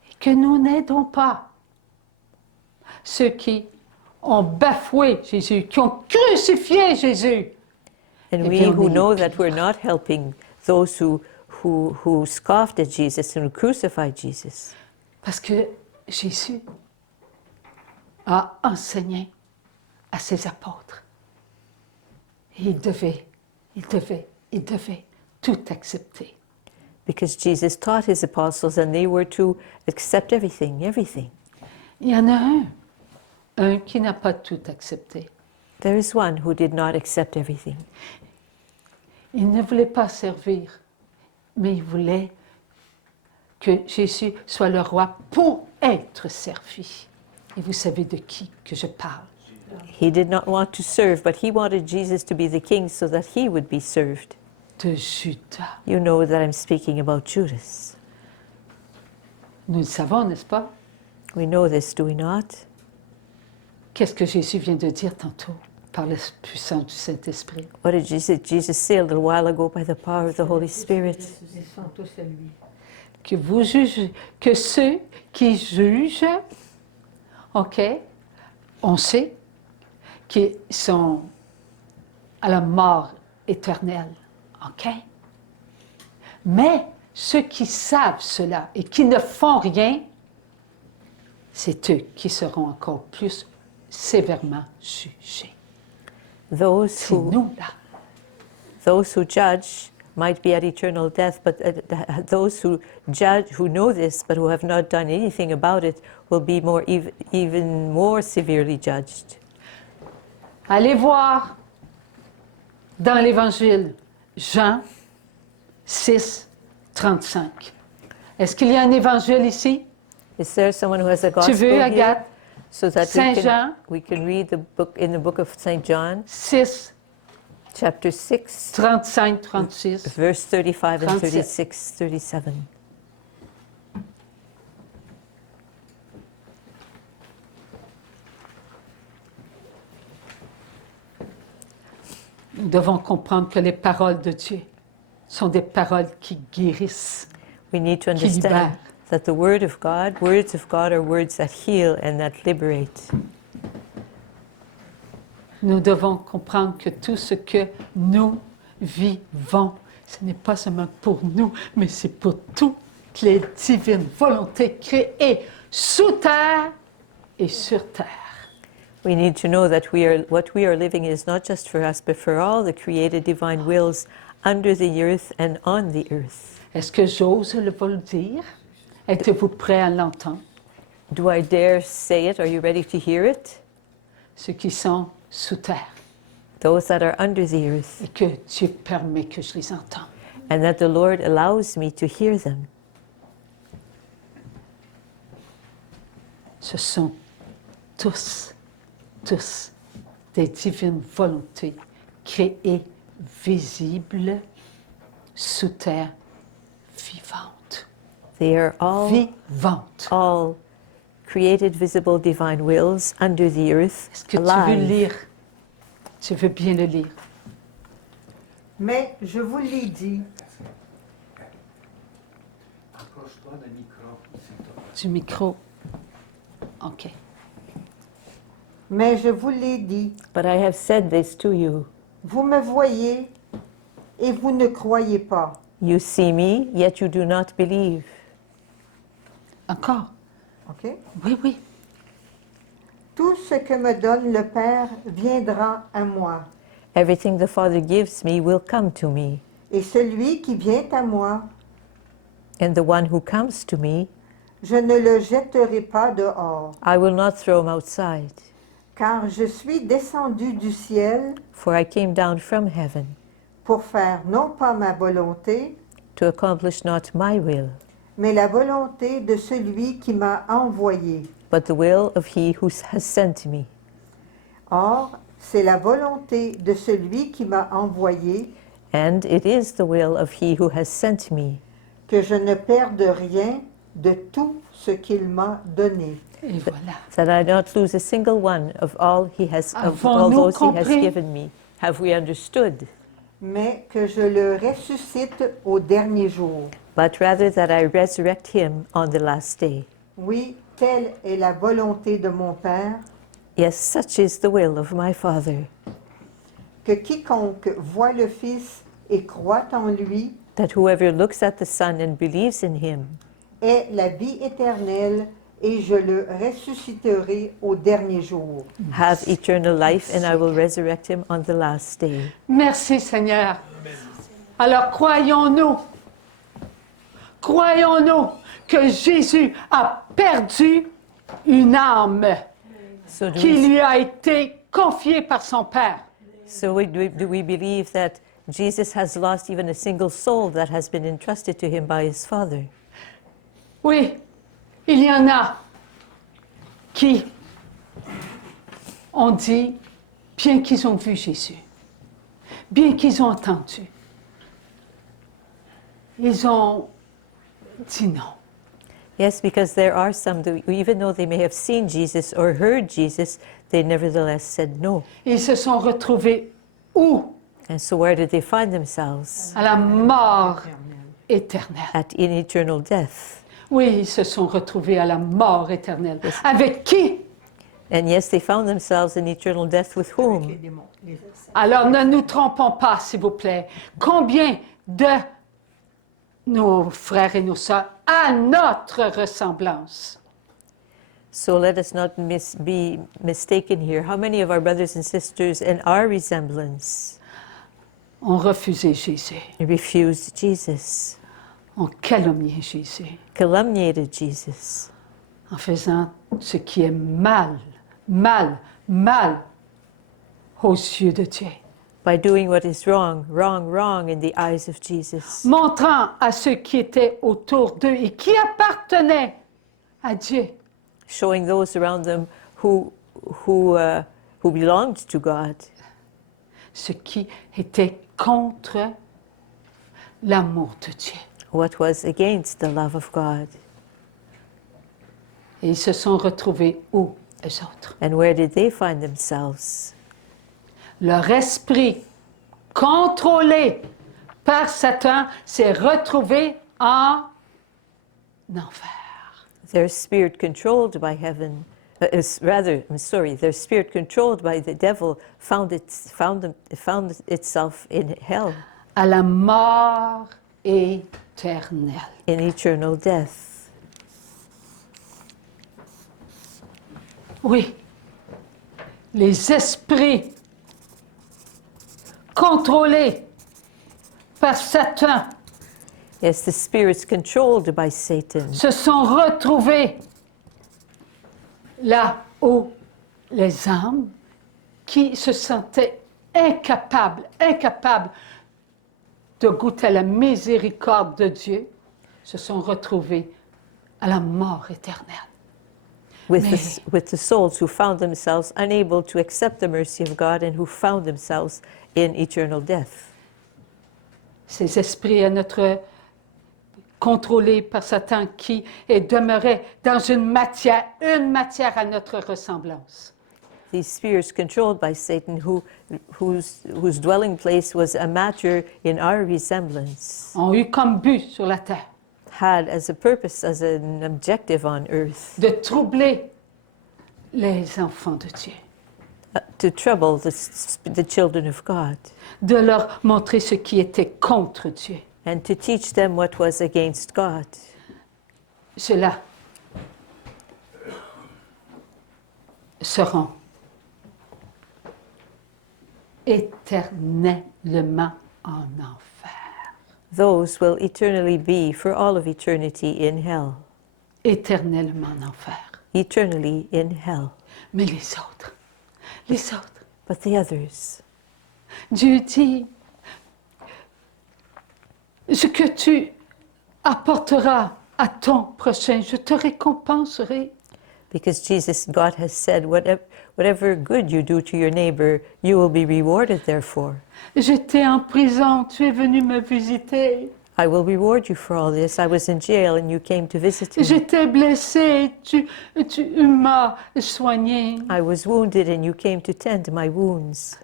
et que nous n'aidons pas ceux qui ont bafoué Jésus, qui ont crucifié Jésus. And Eh we bien, on who est know les that we're not helping those who scoffed at Jesus and who crucified Jesus. Parce que Jésus a enseigné à ses apôtres. Et il devait tout accepter. Because Jesus taught his apostles and they were to accept everything. Il y en a un qui n'a pas tout accepté. There is one who did not accept everything. Il ne voulait pas servir, mais il voulait que Jésus soit le roi pour être servi. Et vous savez de qui que je parle. He did not want to serve, but he wanted Jesus to be the king so that he would be served. De Judas. You know that I'm speaking about Judas. Nous le savons, n'est-ce pas? We know this, do we not? Qu'est-ce que Jésus vient de dire tantôt par la puissance du Saint-Esprit? What did Jesus say a little while ago by the power of the Holy Spirit? Ils sont tous à lui. Que vous jugez, que ceux qui jugent, OK, on sait qu'ils sont à la mort éternelle, OK? Mais ceux qui savent cela et qui ne font rien, c'est eux qui seront encore plus sévèrement jugés. C'est nous, là. Those who judge might be at eternal death, but those who judge, who know this, but who have not done anything about it, will be even more severely judged. Allez voir dans l'Évangile, Jean 6, 35. Est-ce qu'il y a un évangile ici? Is there someone who has a Tu gospel veux, here? Agathe? So that Saint Jean. we can read the book in the book of St. John, 6, chapter 6, 35, 36. verse 35 and 37. 36, 37. Nous devons comprendre que les paroles de Dieu sont des paroles qui guérissent. We need to Qui understand libère. that the words of God are words that heal and that liberate. Nous devons comprendre que tout ce que nous vivons, ce n'est pas seulement pour nous, mais c'est pour toutes les divines volontés créées sous terre et sur terre. We need to know that what we are living is not just for us, but for all the created divine wills under the earth and on the earth. Est-ce que j'ose vous le dire? Êtes-vous prêts à l'entendre? Do I dare say it? Are you ready to hear it? Ceux qui sont sous terre Those that are under the earth, et que Dieu permet que je les entende. and that the Lord allows me to hear them. Ce sont tous des divines volontés créées visibles sous terre vivante. They are Vivante. all created visible divine wills under the earth, Est-ce que tu veux alive. lire? Tu veux bien le lire? Mais je vous l'ai dit, Approche-toi d'un micro, s'il te plaît. Du micro. OK. mais je vous l'ai dit, But I have said this to you. vous me voyez et vous ne croyez pas. You see me, yet you do not believe. Encore? OK? Oui, oui. Tout ce que me donne le Père viendra à moi. Everything the Father gives me will come to me, Et celui qui vient à moi, and the one who comes to me, je ne le jetterai pas dehors, I will not throw him outside. car je suis descendu du ciel For I came down from heaven pour faire non pas ma volonté, to accomplish not my will, mais la volonté de celui qui m'a envoyé. but the will of he who has sent me. Or, c'est la volonté de celui qui m'a envoyé And it is the will of he who has sent me, que je ne perde rien de tout ce qu'il m'a donné. Et voilà. that I not lose a single one of all he has of all Avons-nous those he has compris? given me. Have we understood? Mais que je le ressuscite au dernier jour. But rather that I resurrect him on the last day. Oui, telle est la volonté de mon Père, Yes, such is the will of my Father, que quiconque voit le Fils et croit en lui that whoever looks at the Son and believes in him ait la vie éternelle, et je le ressusciterai au dernier jour. have eternal life, and I will resurrect him on the last day. Merci Seigneur. Alors croyons-nous que Jésus a perdu une âme So do qui we, lui a été confiée par son Père. do we believe that Jesus has lost even a single soul that has been entrusted to him by his Father? Oui, il y en a qui ont dit, bien qu'ils ont vu Jésus, bien qu'ils ont entendu, ils ont dit non. Yes, because there are some that, even though they may have seen Jesus or heard Jesus, they nevertheless said no. Ils se sont retrouvés où? And so where did they find themselves? À la mort éternelle. In eternal death. Oui, ils se sont retrouvés à la mort éternelle. Avec qui? And yes, they found themselves in eternal death with whom? Alors ne nous trompons pas, s'il vous plaît. Combien de nos frères et nos sœurs à notre ressemblance? So let us not be mistaken here. How many of our brothers and sisters in our resemblance Ont refusé Jésus, refused Jesus, ont calomnié Jésus, calumniated Jesus, en faisant ce qui est mal aux yeux de Dieu. by doing what is wrong in the eyes of Jesus, Montrant à ceux qui étaient autour d'eux et qui appartenaient à Dieu showing those around them who belonged to God, ce qui était contre l'amour de Dieu. what was against the love of God. Et ils se sont retrouvés où, eux autres? And where did they find themselves? Leur esprit, contrôlé par Satan, s'est retrouvé en enfer. Their spirit controlled by heaven, their spirit controlled by the devil found itself in hell, À la mort éternelle. in eternal death. Oui, les esprits contrôlés par Satan Yes, the spirits controlled by Satan se sont retrouvés là où les âmes qui se sentaient incapables de goûter à la miséricorde de Dieu se sont retrouvés à la mort éternelle. with the souls who found themselves unable to accept the mercy of God and who found themselves in eternal death. Ces esprits à notre contrôlés par Satan qui demeuraient dans une matière à notre ressemblance. These spirits controlled by Satan whose dwelling place was a matter in our resemblance, Ont eu comme but sur la terre had as a purpose, as an objective on earth, de troubler les enfants de Dieu, to trouble the children of God, de leur montrer ce qui était contre Dieu. and to teach them what was against God. Ceux-là seront éternellement en enfer. Those will eternally be, for all of eternity, in hell. Éternellement en enfer. Eternally in hell. Mais les autres, But the others, Dieu dit, ce que tu apporteras à ton prochain, je te récompenserai. because God has said, whatever good you do to your neighbor, you will be rewarded therefore. J'étais en prison, tu es venu me visiter. I will reward you for all this. I was in jail and you came to visit me. J'étais blessée, tu m'as soigné. I was wounded and you came to tend my wounds.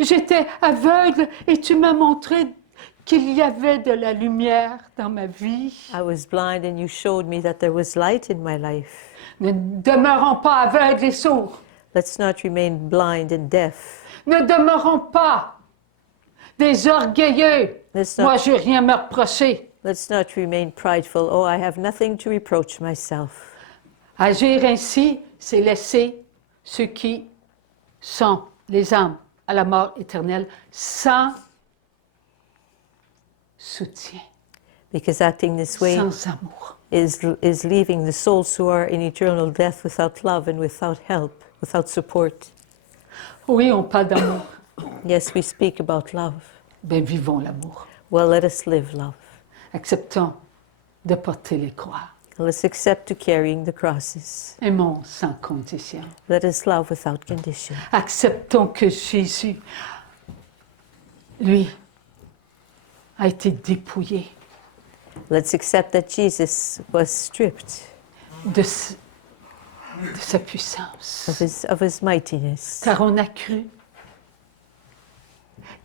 J'étais aveugle et tu m'as montré qu'il y avait de la lumière dans ma vie. I was blind and you showed me that there was light in my life. Ne demeurons pas aveugles et sourds. Let's not remain blind and deaf. Ne demeurons pas des orgueilleux. Let's Moi, not, je n'ai rien à me reprocher. let's not remain prideful. Oh, I have nothing to reproach myself. Agir ainsi, c'est laisser ceux qui sont les âmes à la mort éternelle sans soutien, Because acting this way sans amour. is leaving the souls who are in eternal death without love and without help, without support. Oui, on parle d'amour. Yes, we speak about love. Ben, vivons l'amour. Well, let us live love. Acceptons de porter les croix. Let's accept to carrying the crosses. Aimons sans condition. Let us love without condition. Acceptons que Jésus, lui, a été dépouillé Let's accept that Jesus was stripped de sa puissance. of his mightiness, Car on a cru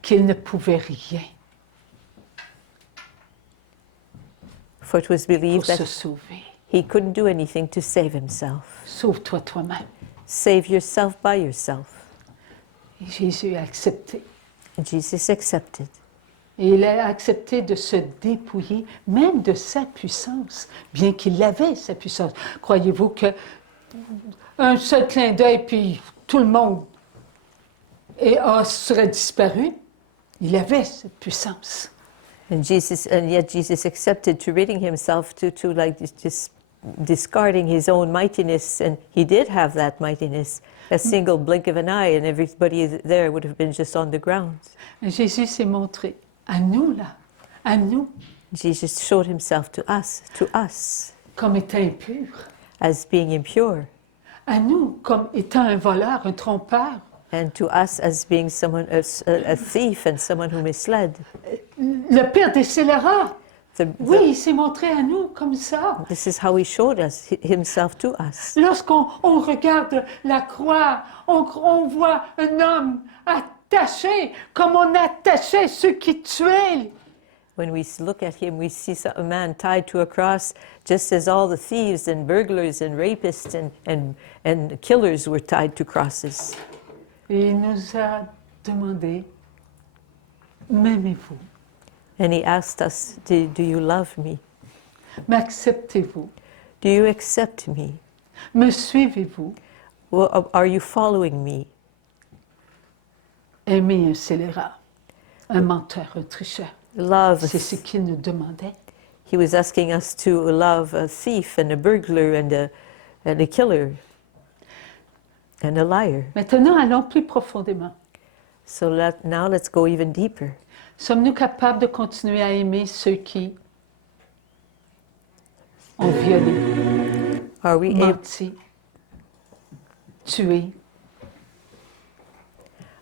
qu'il ne pouvait rien for it was pour believed se that sauver. he couldn't do anything to save himself. Sauve-toi toi-même. Save yourself by yourself. Et Jésus a accepté. And Jesus accepted. Et il a accepté de se dépouiller, même de sa puissance, bien qu'il avait sa puissance. Croyez-vous qu'un seul clin d'œil, puis tout le monde serait disparu? Il avait cette puissance. And yet Jesus accepted to ridding himself to like just discarding his own mightiness, and he did have that mightiness. A single blink of an eye, and everybody there would have been just on the ground. Et Jésus s'est montré à nous, là, à nous, Jesus showed himself to us, comme étant impur, as being impure, à nous, comme étant un voleur, un trompeur. and to us as being someone, a thief and someone who misled. Le pire des scélérats. The- Oui, il s'est montré à nous comme ça. This is how he showed himself to us. Lorsqu'on regarde la croix, on voit un homme attaché, comme on attachait ceux qui tuaient. When we look at him, we see a man tied to a cross, just as all the thieves and burglars and rapists and killers were tied to crosses. Et il nous a demandé, m'aimez-vous? And he asked us, do you love me? M'acceptez-vous? Do you accept me? Me suivez-vous? Well, are you following me? Aimer un scélérat, un menteur, un tricheur. Love. C'est ce qu'il nous demandait. He was asking us to love a thief and a burglar and a killer and a liar. Maintenant, allons plus profondément. So now let's go even deeper. Sommes-nous capables de continuer à aimer ceux qui ont violé Are we able, menti, tué.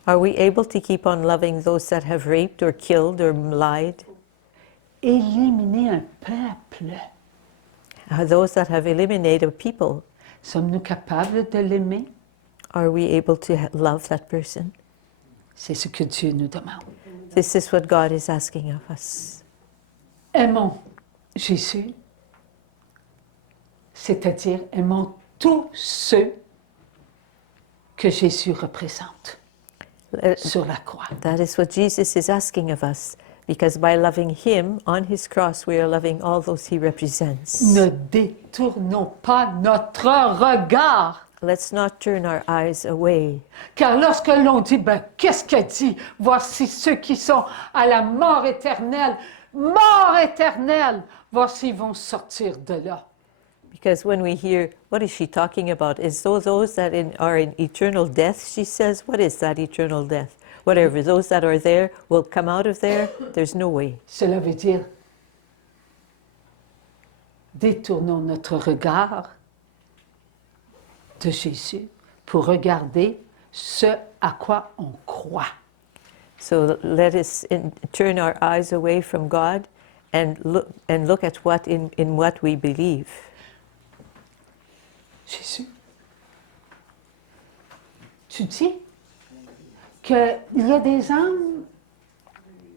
are we able to keep on loving those that have raped or killed or lied? Éliminer un peuple. Those that have eliminated people, Sommes-nous capables de l'aimer? are we able to love that person? C'est ce que Dieu nous demande. This is what God is asking of us. Aimons Jésus, c'est-à-dire aimons tous ceux que Jésus représente sur la croix. That is what Jesus is asking of us, because by loving Him on His cross, we are loving all those He represents. Ne détournons pas notre regard. Let's not turn our eyes away. Car lorsque l'on dit, ben, qu'est-ce qu'elle dit? Voici ceux qui sont à la mort éternelle, voici ils vont sortir de là. Because when we hear, what is she talking about? Is those that are in eternal death, she says, what is that eternal death? Whatever, those that are there will come out of there, there's no way. Cela veut dire, détournons notre regard de Jésus pour regarder ce à quoi on croit. So let us turn our eyes away from God and look at what in what we believe. Jésus, tu dis qu'il y a des âmes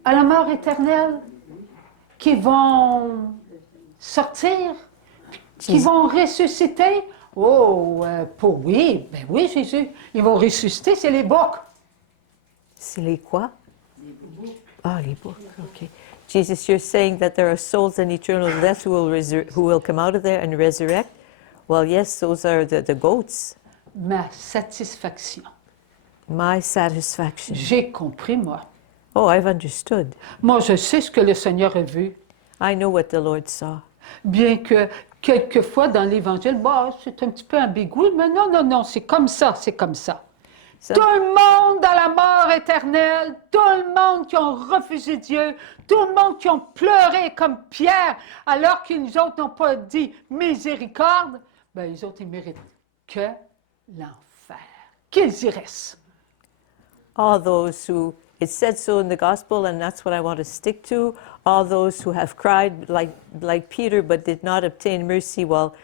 à la mort éternelle qui vont sortir, qui vont ressusciter. Oh, pour oui, ben oui, Jésus, ils vont ressusciter, c'est les boucs. C'est les quoi? Ah, les books. Okay. Jesus, you're saying that there are souls in eternal death who will come out of there and resurrect. Well, yes, those are the goats. Ma satisfaction. My satisfaction. J'ai compris, moi. Oh, I've understood. Moi, je sais ce que le Seigneur a vu. I know what the Lord saw. Bien que quelquefois dans l'Évangile, bah, c'est un petit peu ambigu, mais non, c'est comme ça, c'est comme ça. So- Tout le monde à la mort éternelle, tout le monde qui ont refusé Dieu, tout le monde qui ont pleuré comme Pierre, alors qu'ils autres n'ont pas dit miséricorde, ben les autres, ils méritent que l'enfer, qu'ils y restent. All those who, it said so in the gospel, and that's what I want to stick to. All those who have cried like Peter but did not obtain mercy, well,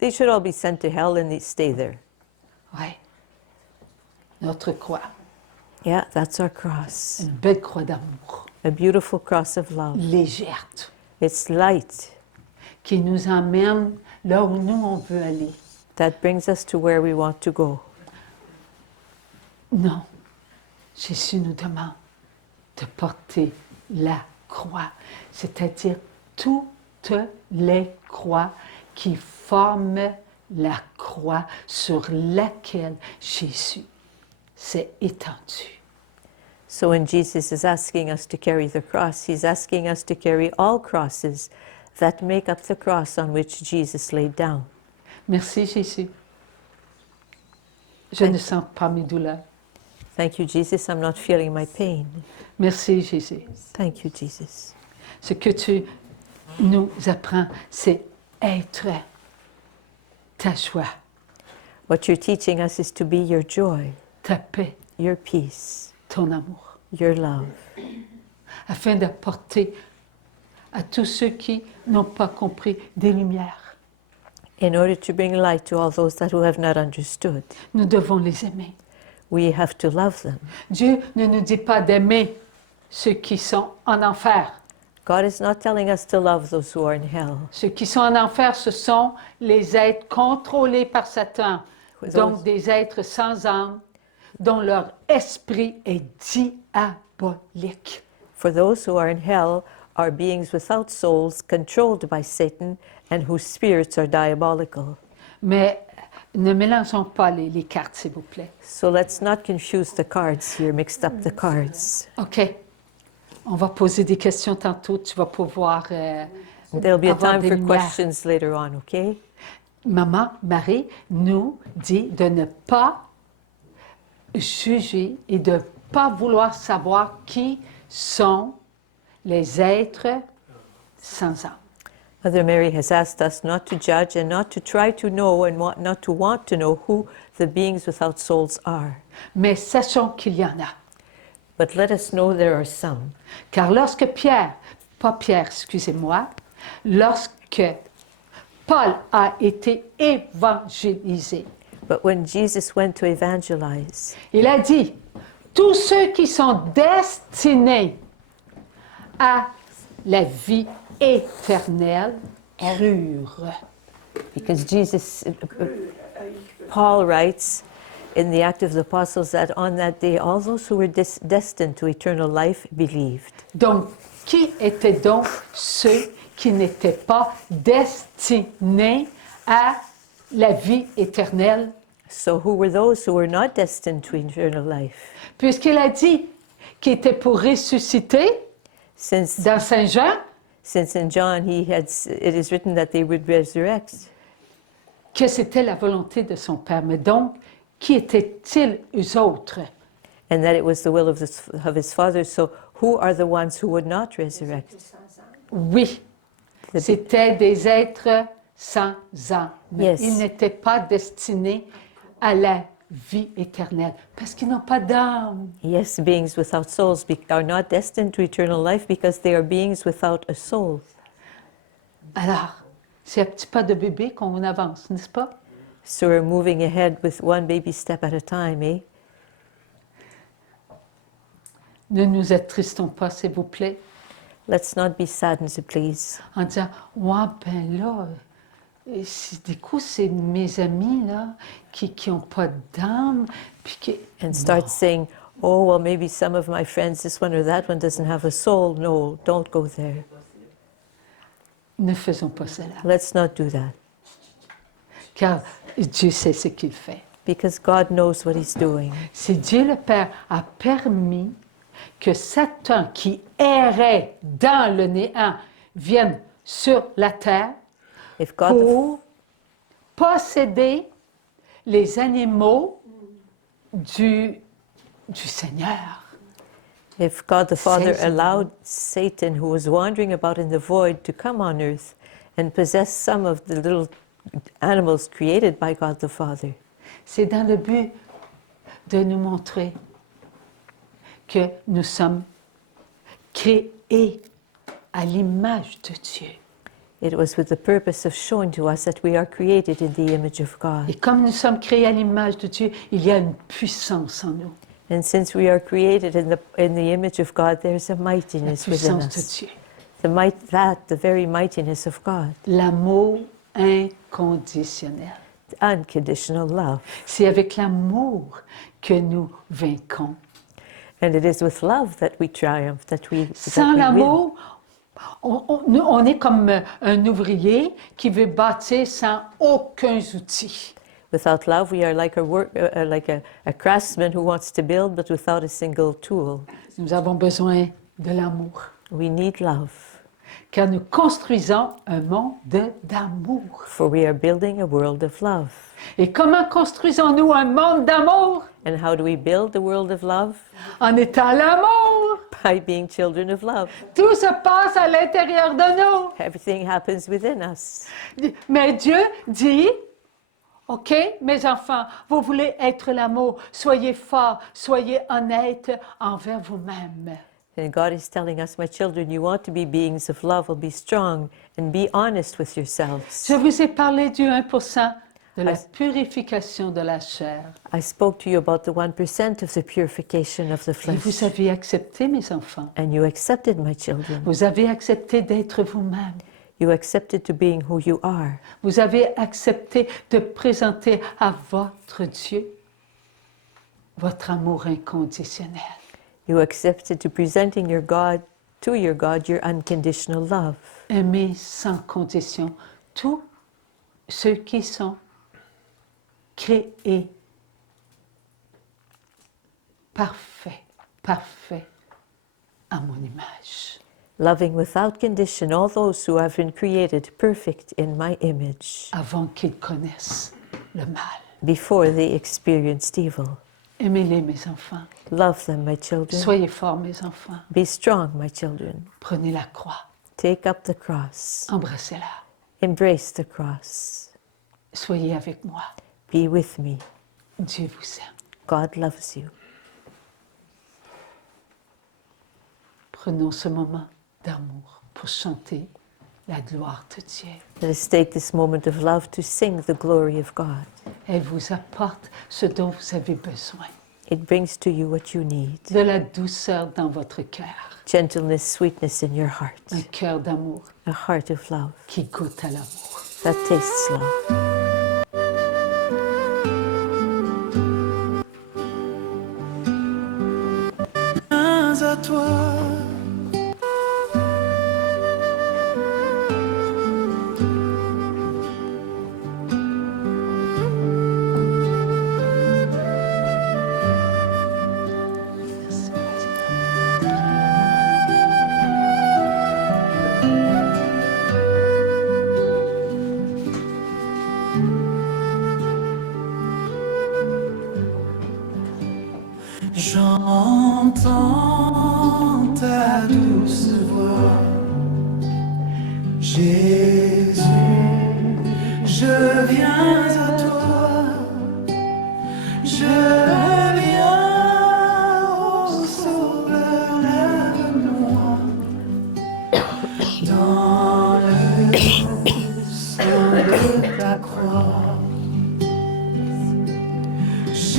they should all be sent to hell and they stay there. Oui, notre croix, Yeah, that's our cross. une belle croix d'amour, A beautiful cross of love. légère, It's light. qui nous emmène là où nous on veut aller. That brings us to where we want to go. Non, Jésus nous demande de porter la croix, c'est-à-dire toutes les croix qui forment la croix sur laquelle Jésus s'est étendu. So when Jesus is asking us to carry the cross, He's asking us to carry all crosses that make up the cross on which Jesus laid down. Merci Jésus. Je ne sens pas mes douleurs. Thank you, Jesus. I'm not feeling my pain. Merci Jésus. Thank you, Jesus. Ce que tu nous apprends, c'est être ta joie, What you're teaching us is to be your joy, ta paix, your peace, ton amour, your love, afin d'apporter à tous ceux qui n'ont pas compris des lumières. in order to bring light to all those that who have not understood. Nous devons les aimer. We have to love them. Dieu ne nous dit pas d'aimer ceux qui sont en enfer. God is not telling us to love those who are in hell. Ceux qui sont en enfer, ce sont les êtres contrôlés par Satan, donc des êtres sans âme, dont leur esprit est diabolique. For those who are in hell are beings without souls, controlled by Satan, and whose spirits are diabolical. Mais ne mélangeons pas les cartes, s'il vous plaît. So let's not confuse the cards here, mixed up the cards. OK. On va poser des questions tantôt. Tu vas pouvoir There'll be a avoir time des for lumières. questions later on, okay? Maman Marie nous dit de ne pas juger et de ne pas vouloir savoir qui sont les êtres sans âme. Mother Mary has asked us not to judge and not to try to know and not to want to know who the beings without souls are. Mais sachons qu'il y en a. But let us know there are some. Car lorsque lorsque Paul a été évangélisé, But when Jesus went to evangelize, il a dit, tous ceux qui sont destinés à la vie éternelle crurent. because Paul writes in the Act of the Apostles that on that day all those who were destined to eternal life believed. Donc, qui étaient donc ceux qui n'étaient pas destinés à la vie éternelle? So who were those who were not destined to eternal life? Puisqu'il a dit qu'il était pour ressusciter Since dans Saint Jean, in John it is written that they would resurrect, que c'était la volonté de son Père. Mais donc, qui étaient-ils eux autres? and that it was the will of his Father. So who are the ones who would not resurrect? Oui, The- c'était des êtres sans âme. Yes. Ils n'étaient pas destinés à la vie éternelle parce qu'ils n'ont pas d'âme. Yes, beings without souls are not destined to eternal life because they are beings without a soul. Alors, c'est un petit pas de bébé qu'on avance, n'est-ce pas? So we're moving ahead with one baby step at a time, eh? Ne nous attristons pas, s'il vous plaît, Let's not be saddened, please. en disant, ouais, ben là, du coup, c'est mes amis, là, qui n'ont pas d'âme, puis qui... And start saying, oh, well, maybe some of my friends, this one or that one doesn't have a soul. No, don't go there. Ne faisons pas cela, Let's not do that. car Dieu sait ce qu'il fait. Because God knows what He's doing. Si Dieu le Père a permis que Satan, qui errait dans le néant, vienne sur la terre If God the, pour posséder les animaux du Seigneur. if God the Father Says- allowed Satan, who was wandering about in the void, to come on earth and possess some of the little animals created by God the Father, C'est dans le but de nous montrer que nous sommes créés à l'image de Dieu. it was with the purpose of showing to us that we are created in the image of Et God. comme nous sommes créés à l'image de Dieu, il y a une puissance en nous, And since we are created in the image of God, there's a la mightiness within puissance de us. Dieu. The very mightiness of God, L'amour inconditionnel. unconditional love. C'est avec l'amour que nous vaincons. And it is with love that we triumph, that we Sans win. l'amour, on est comme un ouvrier qui veut bâtir sans aucun outil. Without love, we are like a craftsman who wants to build, but without a single tool. Nous avons besoin de l'amour, We need love, car nous construisons un monde d'amour. for we are building a world of love. Et comment construisons-nous un monde d'amour? And how do we build the world of love? En étant l'amour. By being children of love. Tout se passe à l'intérieur de nous. Everything happens within us. Mais Dieu dit, OK, mes enfants, vous voulez être l'amour, soyez forts, soyez honnêtes envers vous-même. And God is telling us, my children, you want to be beings of love, well, be strong and be honest with yourselves. Je vous ai parlé du 1% de la purification de la chair. I spoke to you about the 1% of the purification of the Et flesh. vous avez accepté, mes enfants. And you accepted, my children. Vous avez accepté d'être vous-même. You accepted to being who you are. Vous avez accepté de présenter à votre Dieu votre amour inconditionnel. You accepted to presenting your God, to your God, your unconditional love. Aimer sans condition tous ceux qui sont créés parfaits à mon image. Loving without condition all those who have been created perfect in my image, Avant qu'ils connaissent le mal. before they experienced evil. Aimez-les, mes enfants. Love them, my children. Soyez forts, mes enfants. Be strong, my children. Prenez la croix. Take up the cross. Embrassez-la. Embrace the cross. Soyez avec moi. Be with me. Dieu vous aime. God loves you. Prenons ce moment d'amour pour chanter la gloire de Dieu. Let us take this moment of love to sing the glory of God. Elle vous apporte ce dont vous avez besoin. It brings to you what you need. De la douceur dans votre cœur. Gentleness, sweetness in your heart. Un cœur d'amour A heart of love qui goûte à l'amour. that tastes love. À toi. J'entends ta douce voix, Jésus, je viens à toi, je viens au Sauveur, lève-moi dans le sang de ta croix. Jésus,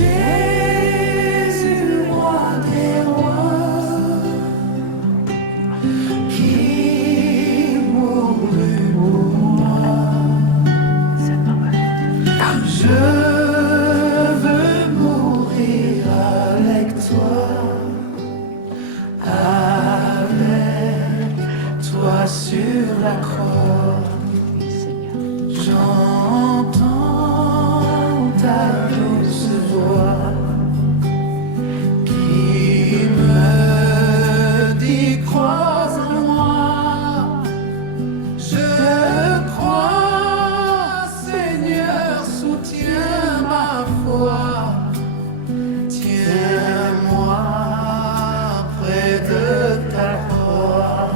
roi des rois, qui mourut pour moi. Je veux mourir avec toi, sur la croix. J'entends ta douce voix qui me dit crois en moi. Je crois, Seigneur, soutiens ma foi. Tiens-moi près de ta croix.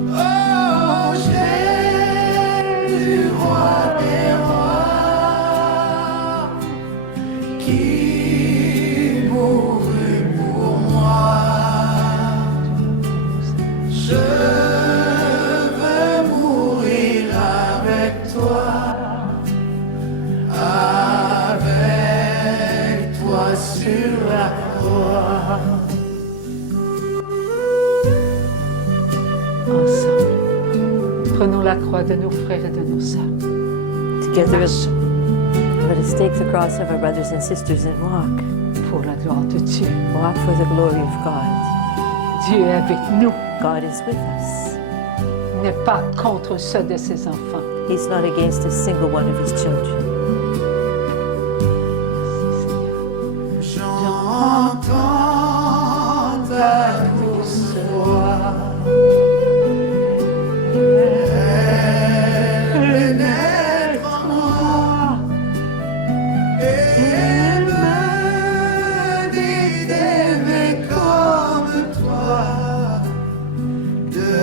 Oh Jésus, roi des rois, qui mourut pour moi. Je veux mourir avec toi, sur la croix. Ensemble, prenons la croix de nos frères et de nos sœurs. Together, Marchons let us take the cross of our brothers and sisters and walk. pour la gloire de Dieu. Walk for the glory of God. Dieu est avec nous. God is with us. Il n'est pas contre ceux de ses enfants. He's not against a single one of his children. J'entends ta douce voix, elle pénètre en moi et me dit d'aimer comme toi, de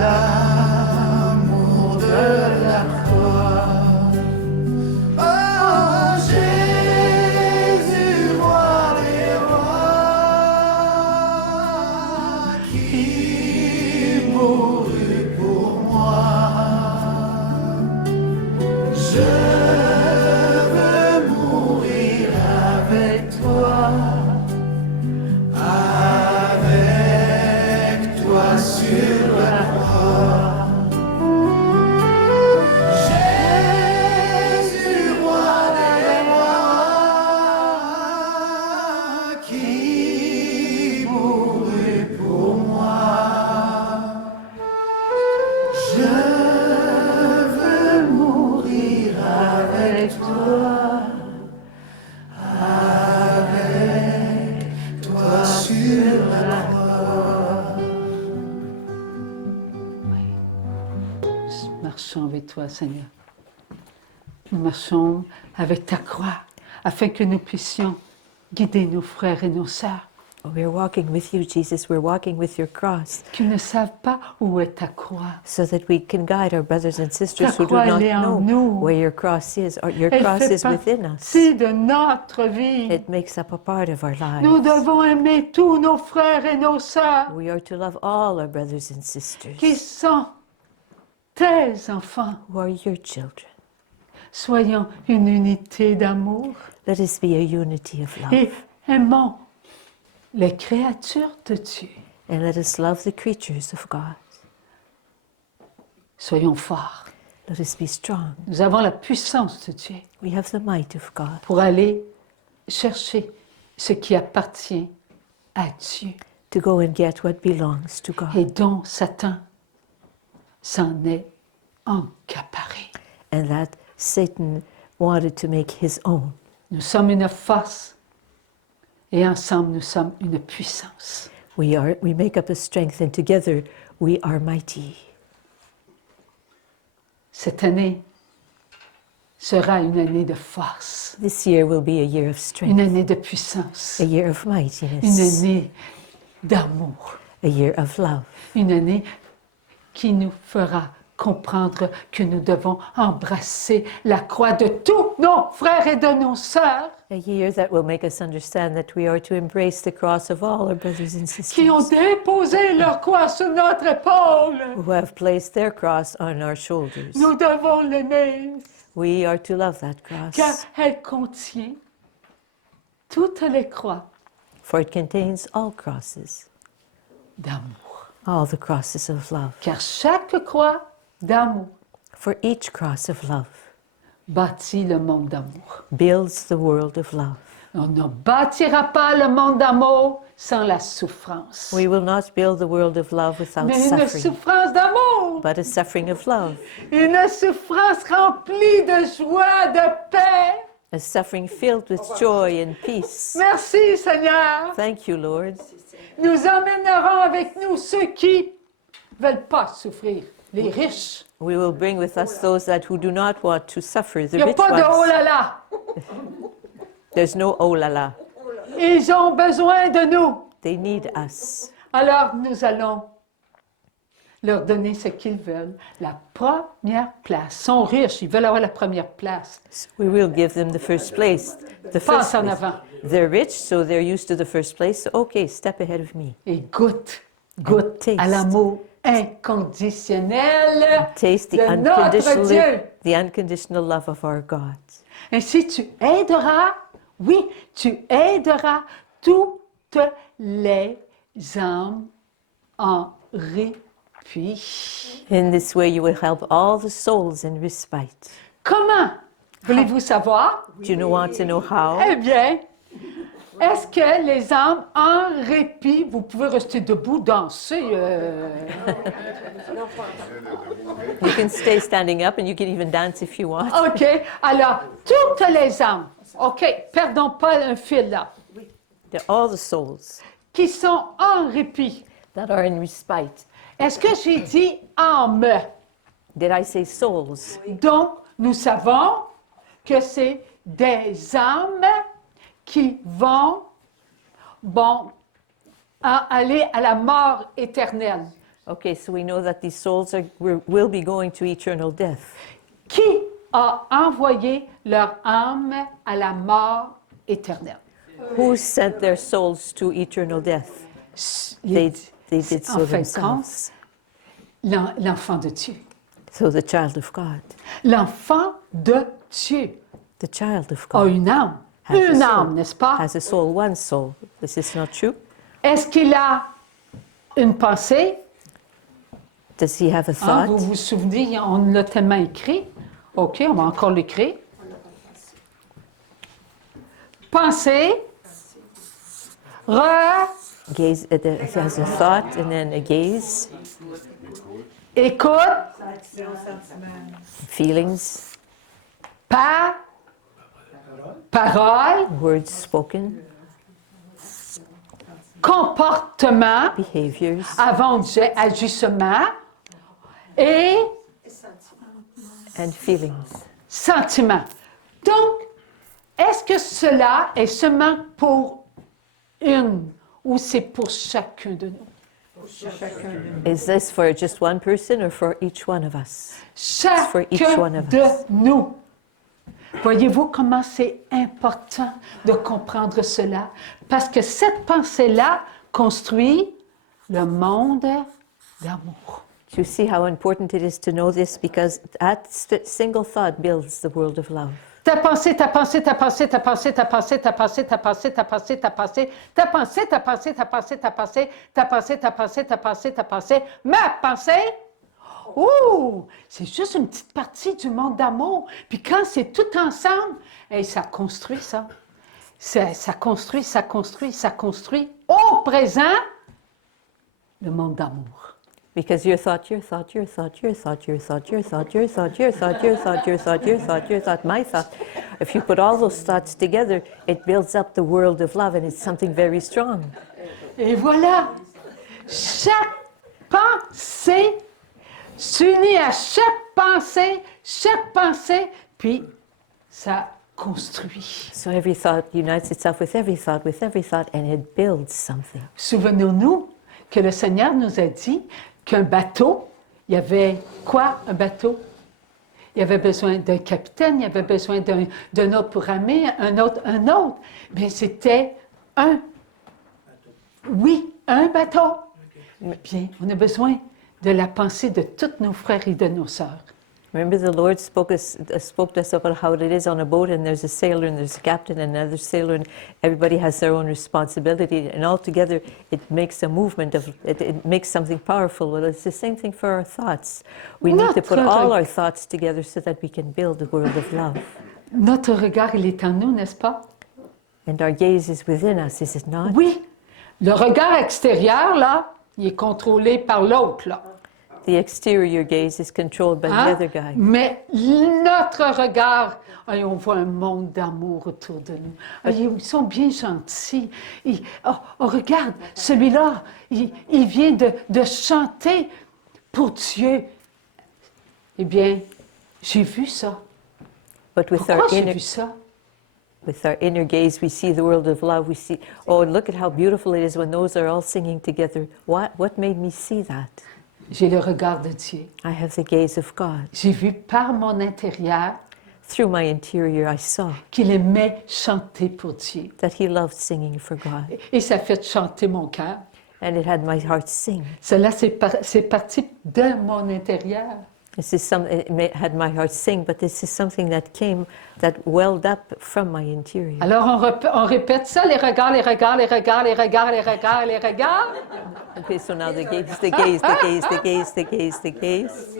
l'amour de la croix. Oh Jésus, roi des rois, qui mourut pour moi. Je veux mourir avec toi sur la croix. Jésus, roi des rois, qui mourut pour moi. Je veux mourir avec toi sur la croix. Nous marchons avec toi, Seigneur. Nous marchons avec ta croix, afin que nous puissions guider nos frères et nos sœurs We're walking with you, Jesus. We're walking with your cross qui ne savent pas où est ta croix. so that we can guide our brothers and sisters Ta who do croix, not elle est en know nous. where your cross is. Or your Elle cross fait is within us. partie de notre vie. It makes up a part of our Nous lives. devons aimer tous nos frères et nos sœurs We are to love all our brothers and sisters qui sont tes enfants. who are your children. Soyons une unité d'amour Let us be a unity of love. et aimons les créatures de Dieu. And let us love the creatures of God. Soyons forts. Let us be strong. Nous avons la puissance de Dieu We have the might of God pour aller chercher ce qui appartient à Dieu to go and get what belongs to God. et dont Satan s'en est encaparé. And that Satan wanted to make his own. Nous sommes une force et ensemble nous sommes une puissance. We make up a strength, and together we are mighty. Cette année sera une année de force, This year will be a year of une strength, année de puissance, a year of une mightiness, année d'amour, a year of love, une année qui nous fera comprendre que nous devons embrasser la croix de tous nos frères et de nos sœurs a year that will make us understand that we are to embrace the cross of all our brothers and qui ont sisters déposé leur croix sur notre épaule. who have placed their cross on our shoulders. Nous devons l'aimer We are to love that car cross, elle contient toutes les croix for it contains all crosses, d'amour. all the crosses of love. Car chaque croix d'amour For each cross of love bâtit le monde d'amour. builds the world of love. On ne bâtira pas le monde d'amour sans la souffrance. We will not build the world of love without Mais une suffering, souffrance d'amour, but a suffering of love, une souffrance remplie de joie, de paix. a suffering filled with joy and peace. Merci Seigneur. Thank you, Lord. Nous emmènerons avec nous ceux qui ne veulent pas souffrir, les riches. We will bring with us those who do not want to suffer, Il the n'y a rich pas de oh ones. là là. There's no oh la la. Ils ont besoin de nous. They need us. Alors nous allons leur donner ce qu'ils veulent. La première place. Ils sont riches, ils veulent avoir la première place. We will give them the first place. The Passe first en place. avant They're rich, so they're used to the first place. So, okay, step ahead of me. et goûte taste. à l'amour inconditionnel Taste the de notre Dieu. unconditional love of our God. Ainsi, tu aideras, oui, tu aideras toutes les âmes en répit. In this way, you will help all the souls in respite. Comment? Voulez-vous savoir? Do you want to know how? Eh bien, est-ce que les âmes en répit, vous pouvez rester debout, danser? You can stay standing up and you can even dance if you want. OK. Alors, toutes les âmes, OK, perdons pas un fil là, They're all the souls qui sont en répit. that are in respite. Est-ce que j'ai dit âme? Did I say souls? Donc, nous savons que c'est des âmes qui vont aller à la mort éternelle. Okay, so we know that these souls will be going to eternal death. Qui a envoyé leur âme à la mort éternelle? Who sent their souls to eternal death? They did so En fin de themselves. compte, l'enfant de Dieu. So the child of God, L'enfant de Dieu the child of a God une âme. has a Une soul. âme, n'est-ce pas? Has a soul, one soul. This is not true. Est-ce qu'il a une pensée? Does he have a Hein, thought? vous vous souvenez, on l'a tellement écrit. OK, on va encore l'écrire. Pensée. Gaze, it has a thought and then a gaze, Écoute. feelings, Parole. words spoken, Comportement. behaviors, Agissement. Et and feelings. sentiment. Donc, est-ce que cela est seulement pour une ou c'est pour chacun de nous? Is this for just one person or for each one of us? for each Chacun one of de us. nous. Voyez-vous comment c'est important de comprendre cela? Parce que cette pensée-là construit le monde d'amour. Do you see how important it is to know this? Because that single thought builds the world of love. Ta pensée, ta pensée, ta pensée, ta pensée, ta pensée, ta pensée, ta pensée, ta pensée, ta pensée, ta pensée, ta pensée, ta pensée, ta pensée, ta pensée, ta pensée, ta pensée, ta pensée, ma pensée. Ouh, c'est juste une petite partie du monde d'amour. Puis quand c'est tout ensemble, ça construit ça. Ça construit, ça construit, ça construit au présent le monde d'amour. Because your thought, your thought, your thought, your thought, your thought, your thought, your thought, your thought, your thought, your thought, your thought, your thought, my thought. If you put all those thoughts together, it builds up the world of love and it's something very strong. Et voilà, chaque pensée s'unit à chaque pensée, puis ça construit. So every thought unites itself with every thought, and it builds something. Souvenons-nous que le Seigneur nous a dit qu'un bateau, il y avait quoi, un bateau? Il y avait besoin d'un capitaine, il y avait besoin d'un autre pour ramer, un autre. Bien, c'était un bateau. Bien, on a besoin de la pensée de tous nos frères et de nos sœurs. Remember, the Lord spoke to us about how it is on a boat, and there's a sailor, and there's a captain, and another sailor, and everybody has their own responsibility, and all together it makes a movement it makes something powerful. Well, it's the same thing for our thoughts. We need to put all our thoughts together so that we can build a world of love. Notre regard, il est en nous, n'est-ce pas? And our gaze is within us, is it not? Oui. Le regard extérieur, là, il est contrôlé par l'autre, là. The exterior gaze is controlled by the other guy. Mais notre regard, on voit un monde d'amour autour de nous. Ils sont bien gentils. Regarde, celui-là, il vient de chanter pour Dieu. Eh bien, j'ai vu ça. But with Pourquoi our j'ai inner vu ça? With our inner gaze, we see the world of love. We see, oh, look at how beautiful it is when those are all singing together. What made me see that? J'ai le regard de Dieu. I have the gaze of God. J'ai vu par mon intérieur Through my interior, I saw qu'il aimait chanter pour Dieu. that He loved singing for God. Et ça fait chanter mon cœur. And it had my heart sing. Cela, c'est parti de mon intérieur. It had my heart sing, but this is something that welled up from my interior. Alors, on répète ça, les regards, les regards, les regards, les regards, les regards, les regards. Okay, so now the gaze, the gaze, the gaze, the gaze, the gaze, the gaze.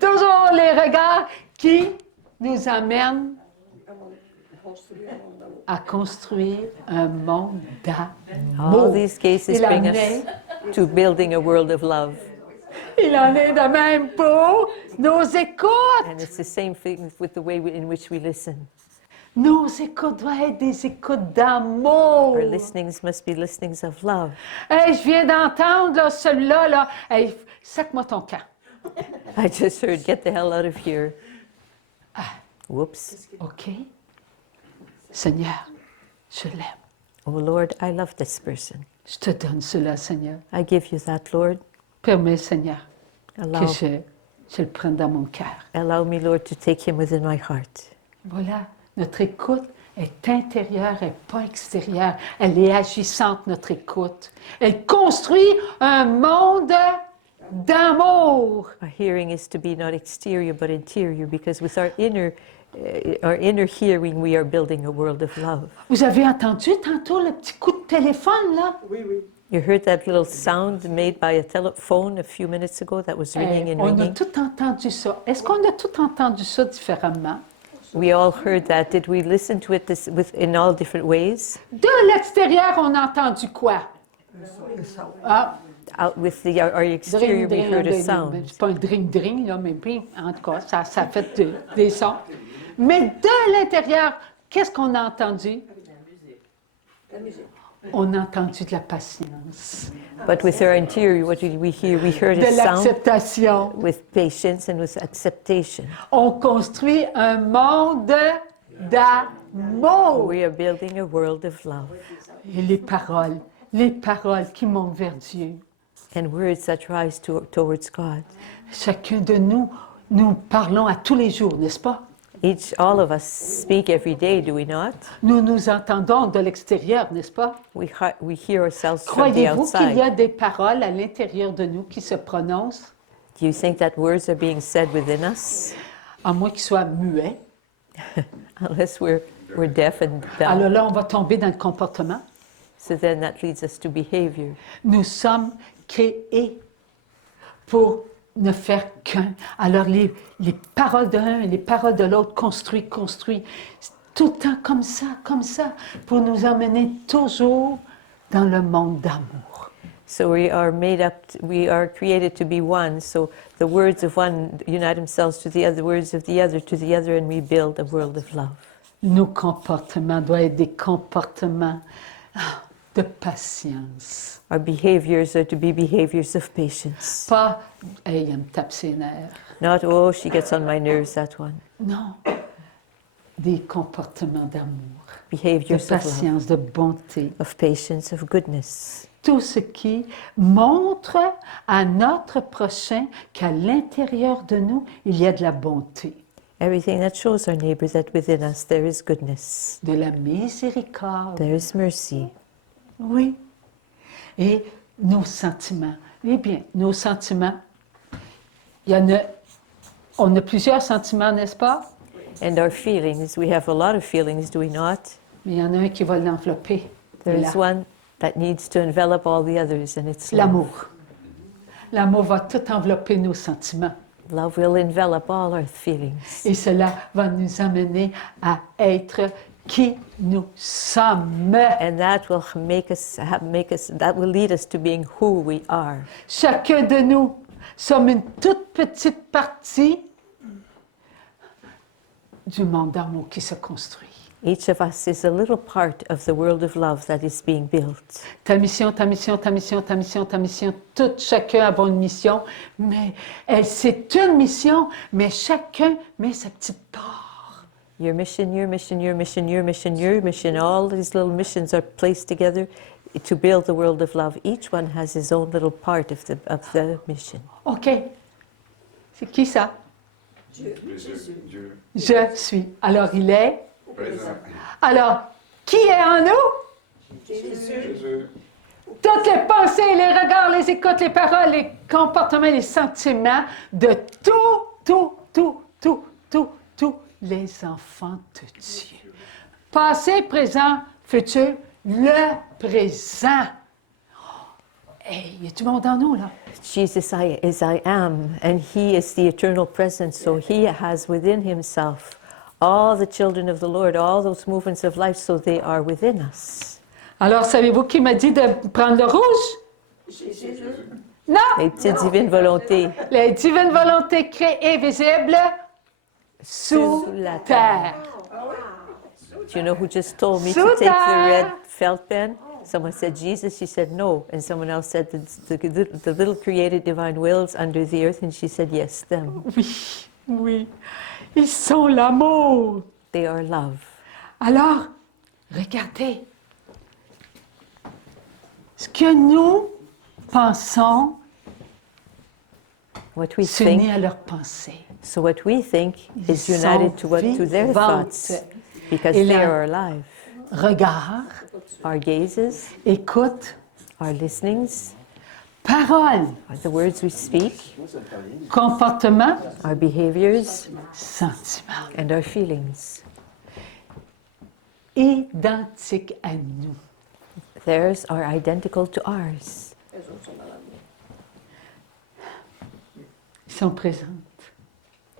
Toujours les regards qui nous amènent à construire un monde d'amour. All these gazes bring us to building a world of love. Il en est de même pour nos écoutes. And it's the same thing with the way in which we listen. Nos écoutes doivent être des écoutes d'amour. Our listenings must be listenings of love. Hey, je viens d'entendre là, celui-là, là. Hey, sac-moi ton camp. I just heard, get the hell out of here. Whoops. OK. Seigneur, je l'aime. Oh Lord, I love this person. Je te donne cela, Seigneur. I give you that, Lord. Permets, Seigneur, Allow, que je le prenne dans mon cœur. allow me, Lord, to take him within my heart. Voilà, notre écoute est intérieure, elle n'est pas extérieure. Elle est agissante, notre écoute. Elle construit un monde d'amour. Our hearing is to be not exterior but interior, because with our inner hearing, we are building a world of love. Vous avez entendu tantôt le petit coup de téléphone, là? Oui, oui. You heard that little sound made by a telephone a few minutes ago that was ringing and On a ringing? tout entendu ça. Est-ce qu'on a tout entendu ça différemment? We all heard that. Did we listen to it in all different ways? De l'extérieur, on a entendu quoi? Ah, Out with our exterior, we heard a sound. C'est pas un dring-dring, là, mais puis, en tout cas, ça fait des sons. Mais de l'intérieur, qu'est-ce qu'on a entendu? On a entendu de la patience, But with our interior, what did we hear? We heard de a sound l'acceptation. with patience and with acceptation. On construit un monde d'amour. We are building a world of love. Et les paroles qui montent vers Dieu. And words that rise towards God. Chacun de nous, nous parlons à tous les jours, n'est-ce pas? All of us speak every day, do we not? Nous nous entendons de l'extérieur, n'est-ce pas? We hear ourselves from the Croyez-vous qu'il y outside. a des paroles à l'intérieur de nous qui se prononcent, Do you think that words are being said within us? à moins qu'ils soient muets? Unless we're deaf and dumb. Alors là, on va tomber dans le comportement. So then that leads us to behavior. Nous sommes créés pour ne faire qu'un. Alors les paroles de l'un et les paroles de l'autre construisent, tout le temps comme ça, pour nous emmener toujours dans le monde d'amour. So we are created to be one. So the words of one unite themselves to the other, words of the other to the other, and we build a world of love. Nos comportements doivent être des comportements de patience. Our behaviors are to be behaviors of patience. Pas, hey, elle me tape ses nerfs. Not, oh, she gets on my nerves, that one. Non, des comportements d'amour, de Behaviors of love, patience, de bonté. of patience, of goodness. Tout ce qui montre à notre prochain qu'à l'intérieur de nous, il y a de la bonté, Everything that shows our neighbor that within us there is goodness, de la miséricorde. there is mercy. Oui. Et nos sentiments. Eh bien, nos sentiments, on a plusieurs sentiments, n'est-ce pas? And our feelings, we have a lot of feelings, do we not? Mais il y en a un qui va l'envelopper. There Et is one that needs to envelop all the others, and it's love. l'amour. L'amour va tout envelopper nos sentiments. Love will envelop all our feelings. Et cela va nous amener à être qui nous sommes. And that will that will lead us to being who we are. Chacun de nous sommes une toute petite partie du monde d'amour qui se construit. Each of us is a little part of the world of love that is being built. Ta mission, chacun a une mission, mais c'est une mission, mais chacun met sa petite part. Your mission, your mission, your mission, your mission, your mission, all these little missions are placed together to build the world of love. Each one has his own little part of the mission. OK. C'est qui ça? Dieu. Je suis. Alors, il est. Présent. Alors, qui est en nous? Jésus. Toutes les pensées, les regards, les écoutes, les paroles, les comportements, les sentiments de tous les enfants de Dieu. Passé, présent, futur, le présent. Hey, il y a du monde en nous, là. Jesus is I am, and he is the eternal presence, so he has within himself all the children of the Lord, all those movements of life, so they are within us. Alors, savez-vous qui m'a dit de prendre le rouge? Jésus. Non! Les petites divines volontés Les divines volontés créées visibles sous la terre. Do you know who just told me Sous to take the terre. red felt pen? Someone said Jesus, she said no. And someone else said the little created divine wills under the earth, and she said yes, them. Oui. Ils sont l'amour. They are love. Alors, regardez. Ce que nous pensons What we s'unit think, à leurs pensées. so what we think Ils is united sont to their vivantes. thoughts, because Et they là- are alive. Regard, Our gazes, écoute, our listenings, parole, are the words we speak, comportement, our behaviors, sentiment. and our feelings. Identiques à nous. Theirs are identical to ours. Ils sont présents.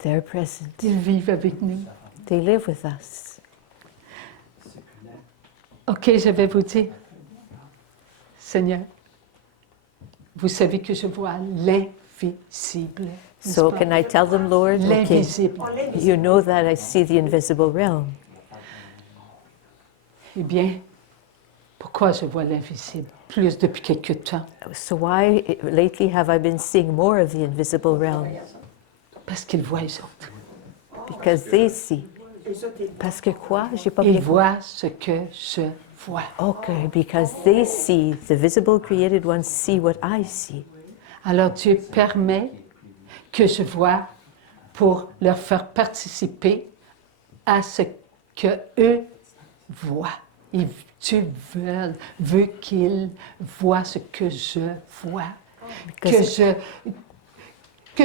They're present. Ils vivent avec nous. They live with us. OK, je vais vous dire, Seigneur, vous savez que je vois l'invisible. n'est-ce So pas? can I tell them, Lord? Okay, L'invisible. you know that I see the invisible realm. Eh bien, pourquoi je vois l'invisible plus depuis quelque temps? So why lately have I been seeing more of the invisible realm? Parce qu'ils voient les autres. Because they see. Parce que quoi? J'ai pas Ils bien compris. voient ce que je vois. Okay, because they see, the visible created ones see what I see. Alors Dieu permet que je vois pour leur faire participer à ce que eux voient. Dieu veut qu'ils voient ce que je vois, que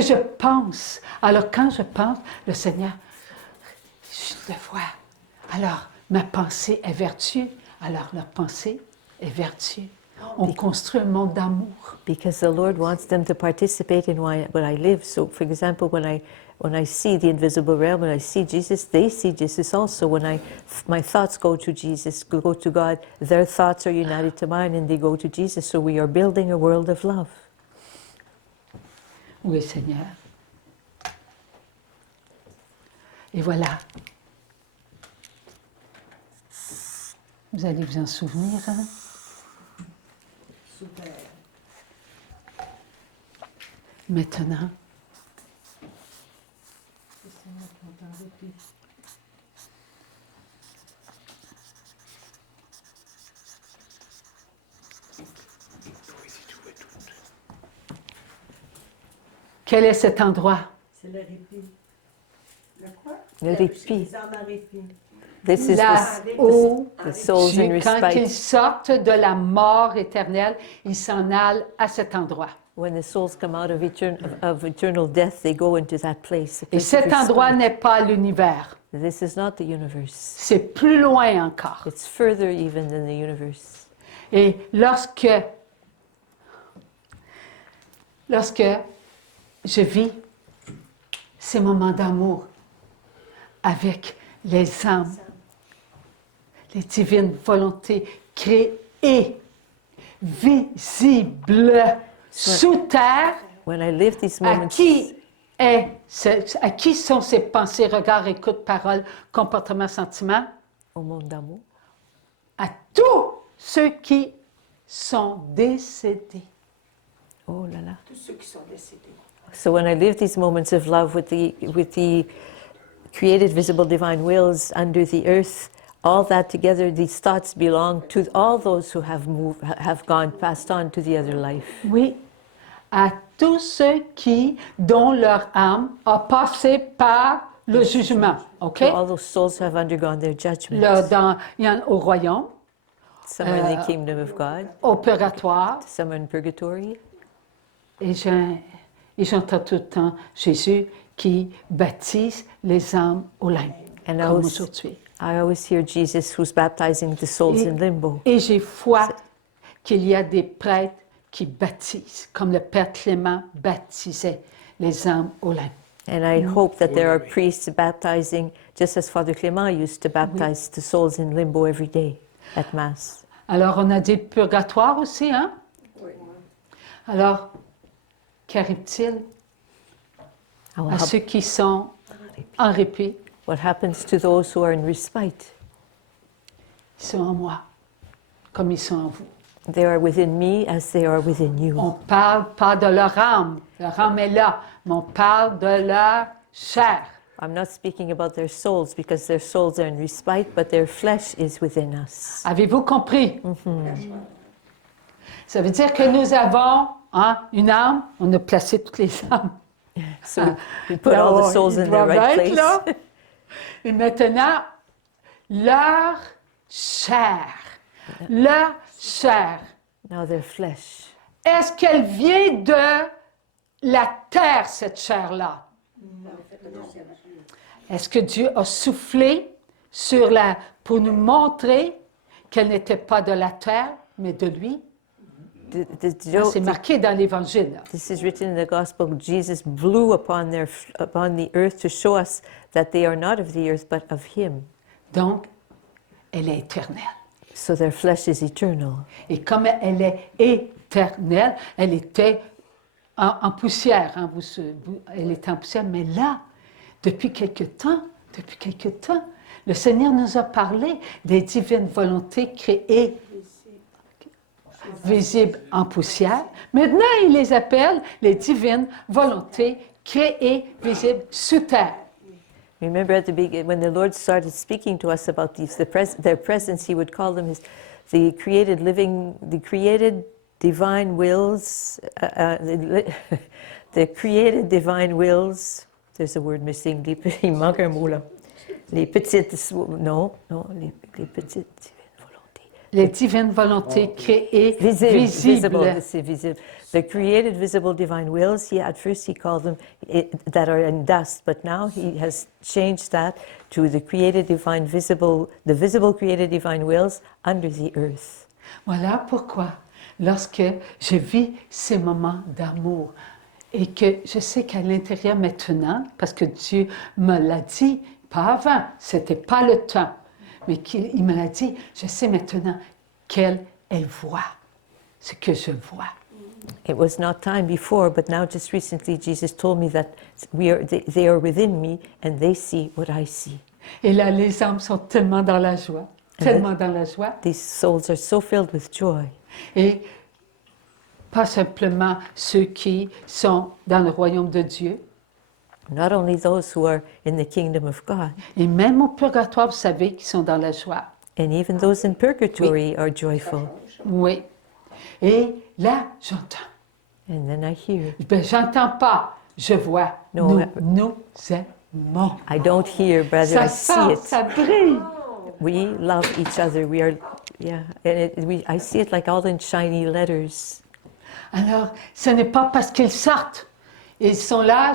je pense. Alors quand je pense, le Seigneur, je le vois. Alors ma pensée est vertueuse, alors leur pensée est vertueuse. On construit un monde d'amour. Because the Lord wants them to participate in what I live. So, for example, when I see the invisible realm, when I see Jesus, they see Jesus also. When my thoughts go to Jesus, go to God, their thoughts are united to mine and they go to Jesus. So we are building a world of love. Oui, Seigneur. Et voilà. Vous allez vous en souvenir, hein? Maintenant, quel est cet endroit? C'est le répit. Le quoi? Le répit. Les âmes en répit. This is Là où, the souls in quand ils respite. sortent de la mort éternelle, ils s'en allent à cet endroit. When the souls come out of eternal death, they go into that place. the Et place of cet endroit respite. n'est pas l'univers. This is not the universe. C'est plus loin encore. It's further even than the universe. Et lorsque je vis ces moments d'amour avec les âmes, les divines volontés créées, visibles, sous terre, When I live these à moments, qui sont ces pensées, regards, écoute, paroles, comportements, sentiments? au monde d'amour, À tous ceux qui sont décédés. oh là là. Tous ceux qui sont décédés. So when I live these moments of love with the created visible divine wills under the earth, all that together, these thoughts belong to all those who have passed on to the other life. Oui, à tous ceux dont leur âme a passé par le jugement, OK? To all those souls who have undergone their judgment. Au royaume, Some are in the kingdom of God, au purgatoire, some are in purgatory. et j'entends tout le temps Jésus qui baptise les âmes au limbe, And comme aujourd'hui. I always hear Jesus who's baptizing the souls in limbo. Et j'ai foi qu'il y a des prêtres qui baptisent, comme le Père Clément baptisait les âmes au limbe. And I hope that there are priests baptizing, just as Father Clément used to baptize the souls in limbo every day at Mass. Alors, on a dit le purgatoire aussi, hein? Alors, qu'arrive-t-il à ceux qui sont en répit? What happens to those who are in respite? Ils sont en moi, comme ils sont en vous. They are within me as they are within you. On ne parle pas de leur âme est là, mais on parle de leur chair. I'm not speaking about their souls because their souls are in respite, but their flesh is within us. Avez-vous compris? Ça veut dire que nous avons une âme, on a placé toutes les âmes. So we put all the souls in their right place. Là. Et maintenant, leur chair, Now their flesh. est-ce qu'elle vient de la terre, cette chair-là? Est-ce que Dieu a soufflé pour nous montrer qu'elle n'était pas de la terre, mais de lui? C'est marqué dans l'Évangile. This is written in the Gospel. Jesus blew upon the earth to show us that they are not of the earth, but of Him. Donc, elle est éternelle. So their flesh is eternal. Et comme elle est éternelle, elle était en poussière. Hein, elle était en poussière, mais là, depuis quelque temps, le Seigneur nous a parlé des divines volontés créées visibles en poussière. Maintenant, il les appelle les divines volontés créées visibles sous terre. Remember at the beginning, when the Lord started speaking to us about these, their presence, He would call them the created divine wills, the created divine wills. There's a word missing. Il manque un mot là. Les petites, non, les petites volontés. Les divines volontés créées, Visible, visibles. c'est visible. The created visible divine wills, at first he called them that are in dust, but now he has changed that to the visible created divine wills under the earth. Voilà pourquoi, lorsque je vis ces moments d'amour et que je sais qu'à l'intérieur maintenant, parce que Dieu me l'a dit, pas avant, c'était pas le temps, mais il me l'a dit, je sais maintenant qu'elle voit ce que je vois. It was not time before, but now just recently Jesus told me that they are within me and they see what I see. Et là, les âmes sont tellement dans la joie, tellement dans la joie. These souls are so filled with joy. Et pas simplement ceux qui sont dans le royaume de Dieu. Not only those who are in the kingdom of God, Et même au purgatoire, vous savez, qui sont dans la joie. and even those in purgatory are joyful. Oui. Et là, j'entends. And then I hear. Ben, j'entends pas, je vois. No, nous aimons. I don't hear, brother, Ça I see sort, it. ça brille. We love each other. We are, and I see it like all in shiny letters. Alors, ce n'est pas parce qu'ils sortent. Ils sont là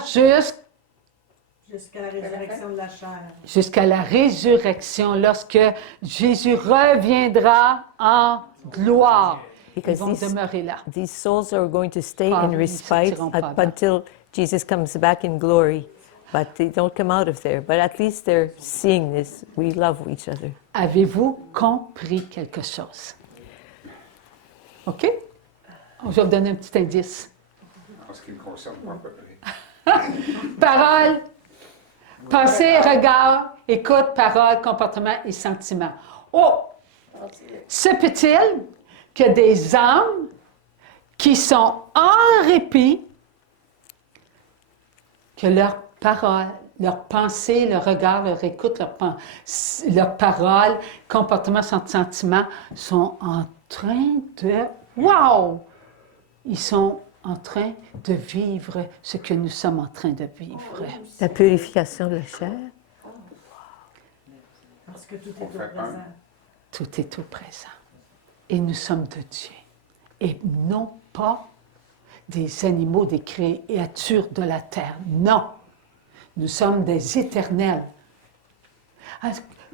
Jusqu'à la résurrection de la chair. jusqu'à la résurrection, lorsque Jésus reviendra en gloire. Ils Because vont demeurer là. these souls are going to stay Ah, in ils ne respite sortiront pas up until Jesus comes back in glory. But they don't come out of there. But at least they're seeing this. We love each other. Avez-vous compris quelque chose? OK? Je vais vous donner un petit indice. En ce qui me concerne, moi, à peu près. Parole, pensée, regard, écoute, parole, comportement et sentiment. Oh! Se peut-il que des âmes qui sont en répit, que leurs paroles, leurs pensées, leur regard, leur écoute, leurs paroles, comportement, sentiment sont en train de... Wow! Ils sont en train de vivre ce que nous sommes en train de vivre. La purification de la chair. Parce que tout est au présent. Tout est au présent. Et nous sommes de Dieu. Et non pas des animaux, des créatures de la terre. Non. Nous sommes des éternels.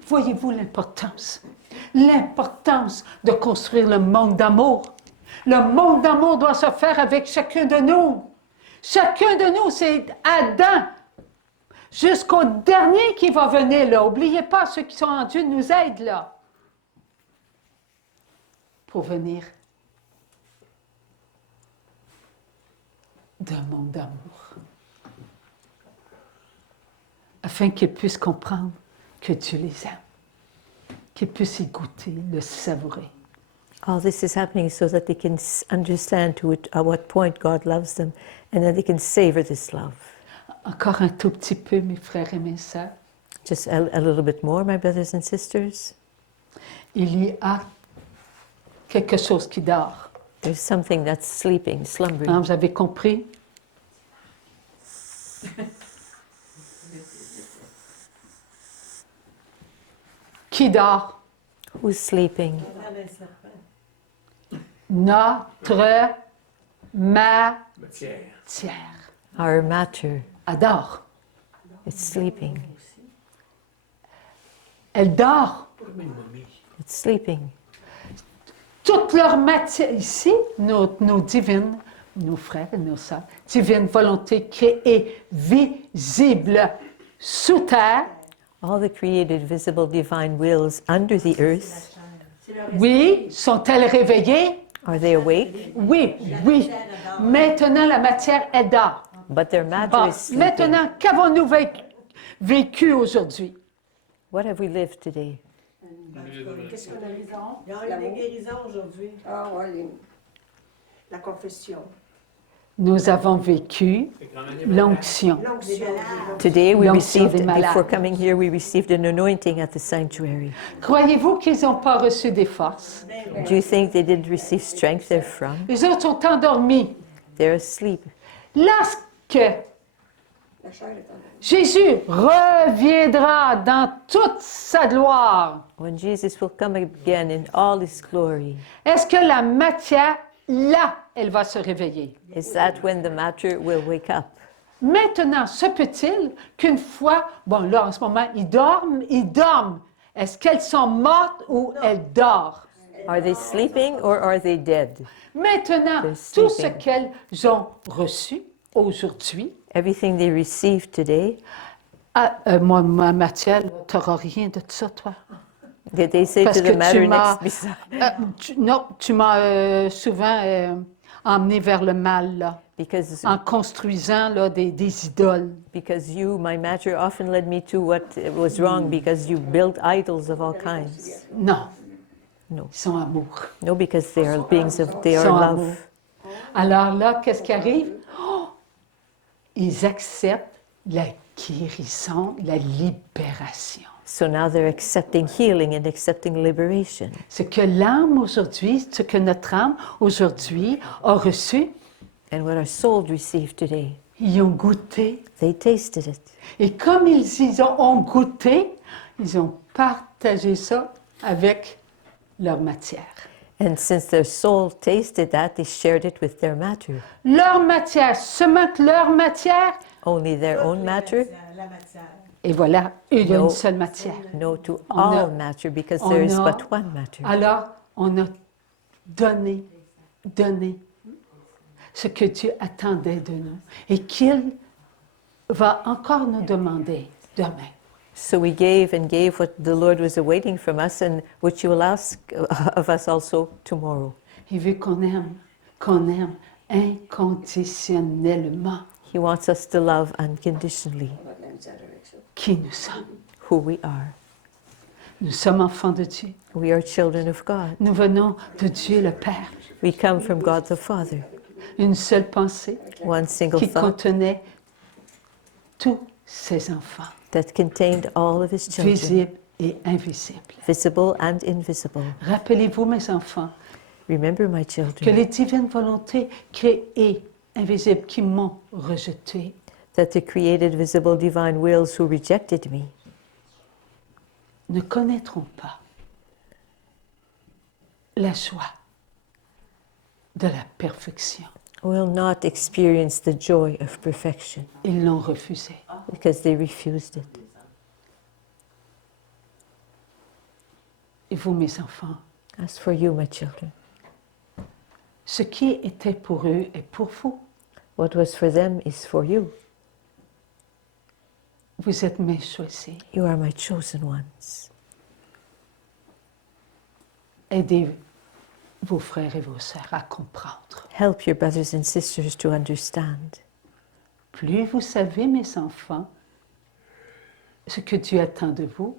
Voyez-vous l'importance? L'importance de construire le monde d'amour. Le monde d'amour doit se faire avec chacun de nous. Chacun de nous, c'est Adam. Jusqu'au dernier qui va venir là. N'oubliez pas, ceux qui sont en Dieu nous aident là. Pour venir d'un monde d'amour. Afin qu'ils puissent comprendre que Dieu les aime. Qu'ils puissent y goûter, le savourer. All this is happening so that they can understand at what point God loves them and that they can savor this love. Encore un tout petit peu, mes frères et mes sœurs. Just a little bit more, my brothers and sisters. Il y a quelque chose qui dort. There's something that's sleeping, slumbering. Hein, vous avez compris? Qui dort? Who's sleeping? Notre Matière. matière. Our matter. Elle dort. It's sleeping. Elle dort. It's sleeping. Toute leur matière, ici, nos divines, nos frères et nos sœurs, divines volontés créées, visibles sous terre, All the created, visible, divine wills under the earth, oui, sont-elles réveillées? are they awake? Oui, oui. Maintenant, la matière, elle dort. But their matter Bon, is sleeping. maintenant, qu'avons-nous vécu aujourd'hui? What have we lived today? Qu'est-ce qu'on a raison? Il y a eu des guérisons aujourd'hui. Ah, ouais, la confession. nous avons vécu l'onction. Today we L'onction received, des malades. before coming here, we received an anointing at the sanctuary. Croyez-vous qu'ils n'ont pas reçu des forces? Do you think they didn't receive strength therefrom? Les autres sont endormis. They're asleep. Lorsque Jésus reviendra dans toute sa gloire, When Jesus will come again in all his glory, est-ce que la matière, là, elle va se réveiller? is that when the matter will wake up? Maintenant, se peut-il qu'une fois, bon là en ce moment, ils dorment. Est-ce qu'elles sont mortes ou elles dorment? Are they sleeping or are they dead? Maintenant, They're tout ce sleeping. qu'elles ont reçu aujourd'hui, Everything they received today, moi, ma matière, tu n'auras rien de ça, toi. did they say Parce to que the matter tu m'as, next beside? non, tu m'as souvent emmené vers le mal, là, Because, en construisant là, des idoles. because you, my matter, often led me to what was wrong because you built idols of all kinds. Non, No. ils sont amour. No, because they are beings of, they Ils are sont love. amour. Alors là, qu'est-ce qui arrive? Oh! Ils acceptent la guérison, la libération. So now they're accepting healing and accepting liberation. Ce que l'âme aujourd'hui, ce que notre âme aujourd'hui a reçu, And what our soul received today, ils ont goûté. they tasted it. Et comme ils ont goûté, ils ont partagé ça avec leur matière. And since their soul tasted that, they shared it with their matter. Leur matière, seulement que leur matière, Only their own matter? et voilà, il y a No. une seule matière. No, to On a- all matter, because on there is a- but one matter. Alors, on a donné ce que Dieu attendait de nous et qu'il va encore nous demander demain. So we gave and gave what the Lord was awaiting from us and what you will ask of us also tomorrow. Il veut qu'on aime inconditionnellement He wants us to love unconditionally qui nous sommes. who we are. Nous sommes enfants de Dieu. We are children of God. Nous venons de Dieu le Père. We come from God the Father. Une seule pensée One single qui thought contenait tous ses enfants, that contained all of his children, visibles et invisibles. visible and invisible. Rappelez-vous, mes enfants, Remember, my que children, les divines volontés créées, invisibles, qui m'ont rejeté, that the created, visible, divine wills who rejected me ne connaîtront pas la joie de la perfection. will not experience the joy of perfection Ils l'ont refusé. because they refused it. Et vous, mes enfants, As for you, my children, ce qui était pour eux est pour vous. what was for them is for you. Vous êtes mes choisis. You are my chosen ones. Aidez vos frères et vos sœurs à comprendre. Help your brothers and sisters to understand. Plus vous savez, mes enfants, ce que Dieu attend de vous,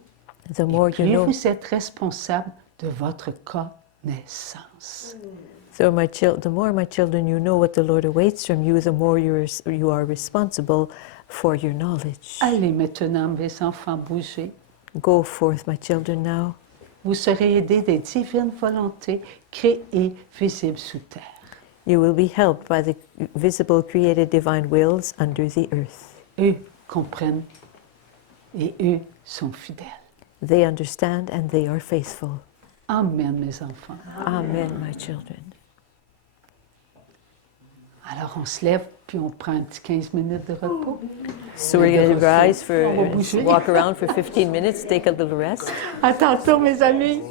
The more you plus know, vous êtes responsable de votre connaissance. so the more, my children, you know what the Lord awaits from you, the more you are responsible for your knowledge. Allez maintenant, mes enfants, bouger. Go forth, my children, now. Vous serez aidés des divines volontés créées, visibles sous terre. You will be helped by the visible, created, divine wills under the earth. Eux comprennent et eux sont fidèles. They understand and they are faithful. Amen, mes enfants. Amen, my children. Alors, on se lève, puis on prend un petit 15 minutes de repos. So we're going to rise On va bouger. walk around for 15 minutes, take a little rest. À tantôt, mes amis.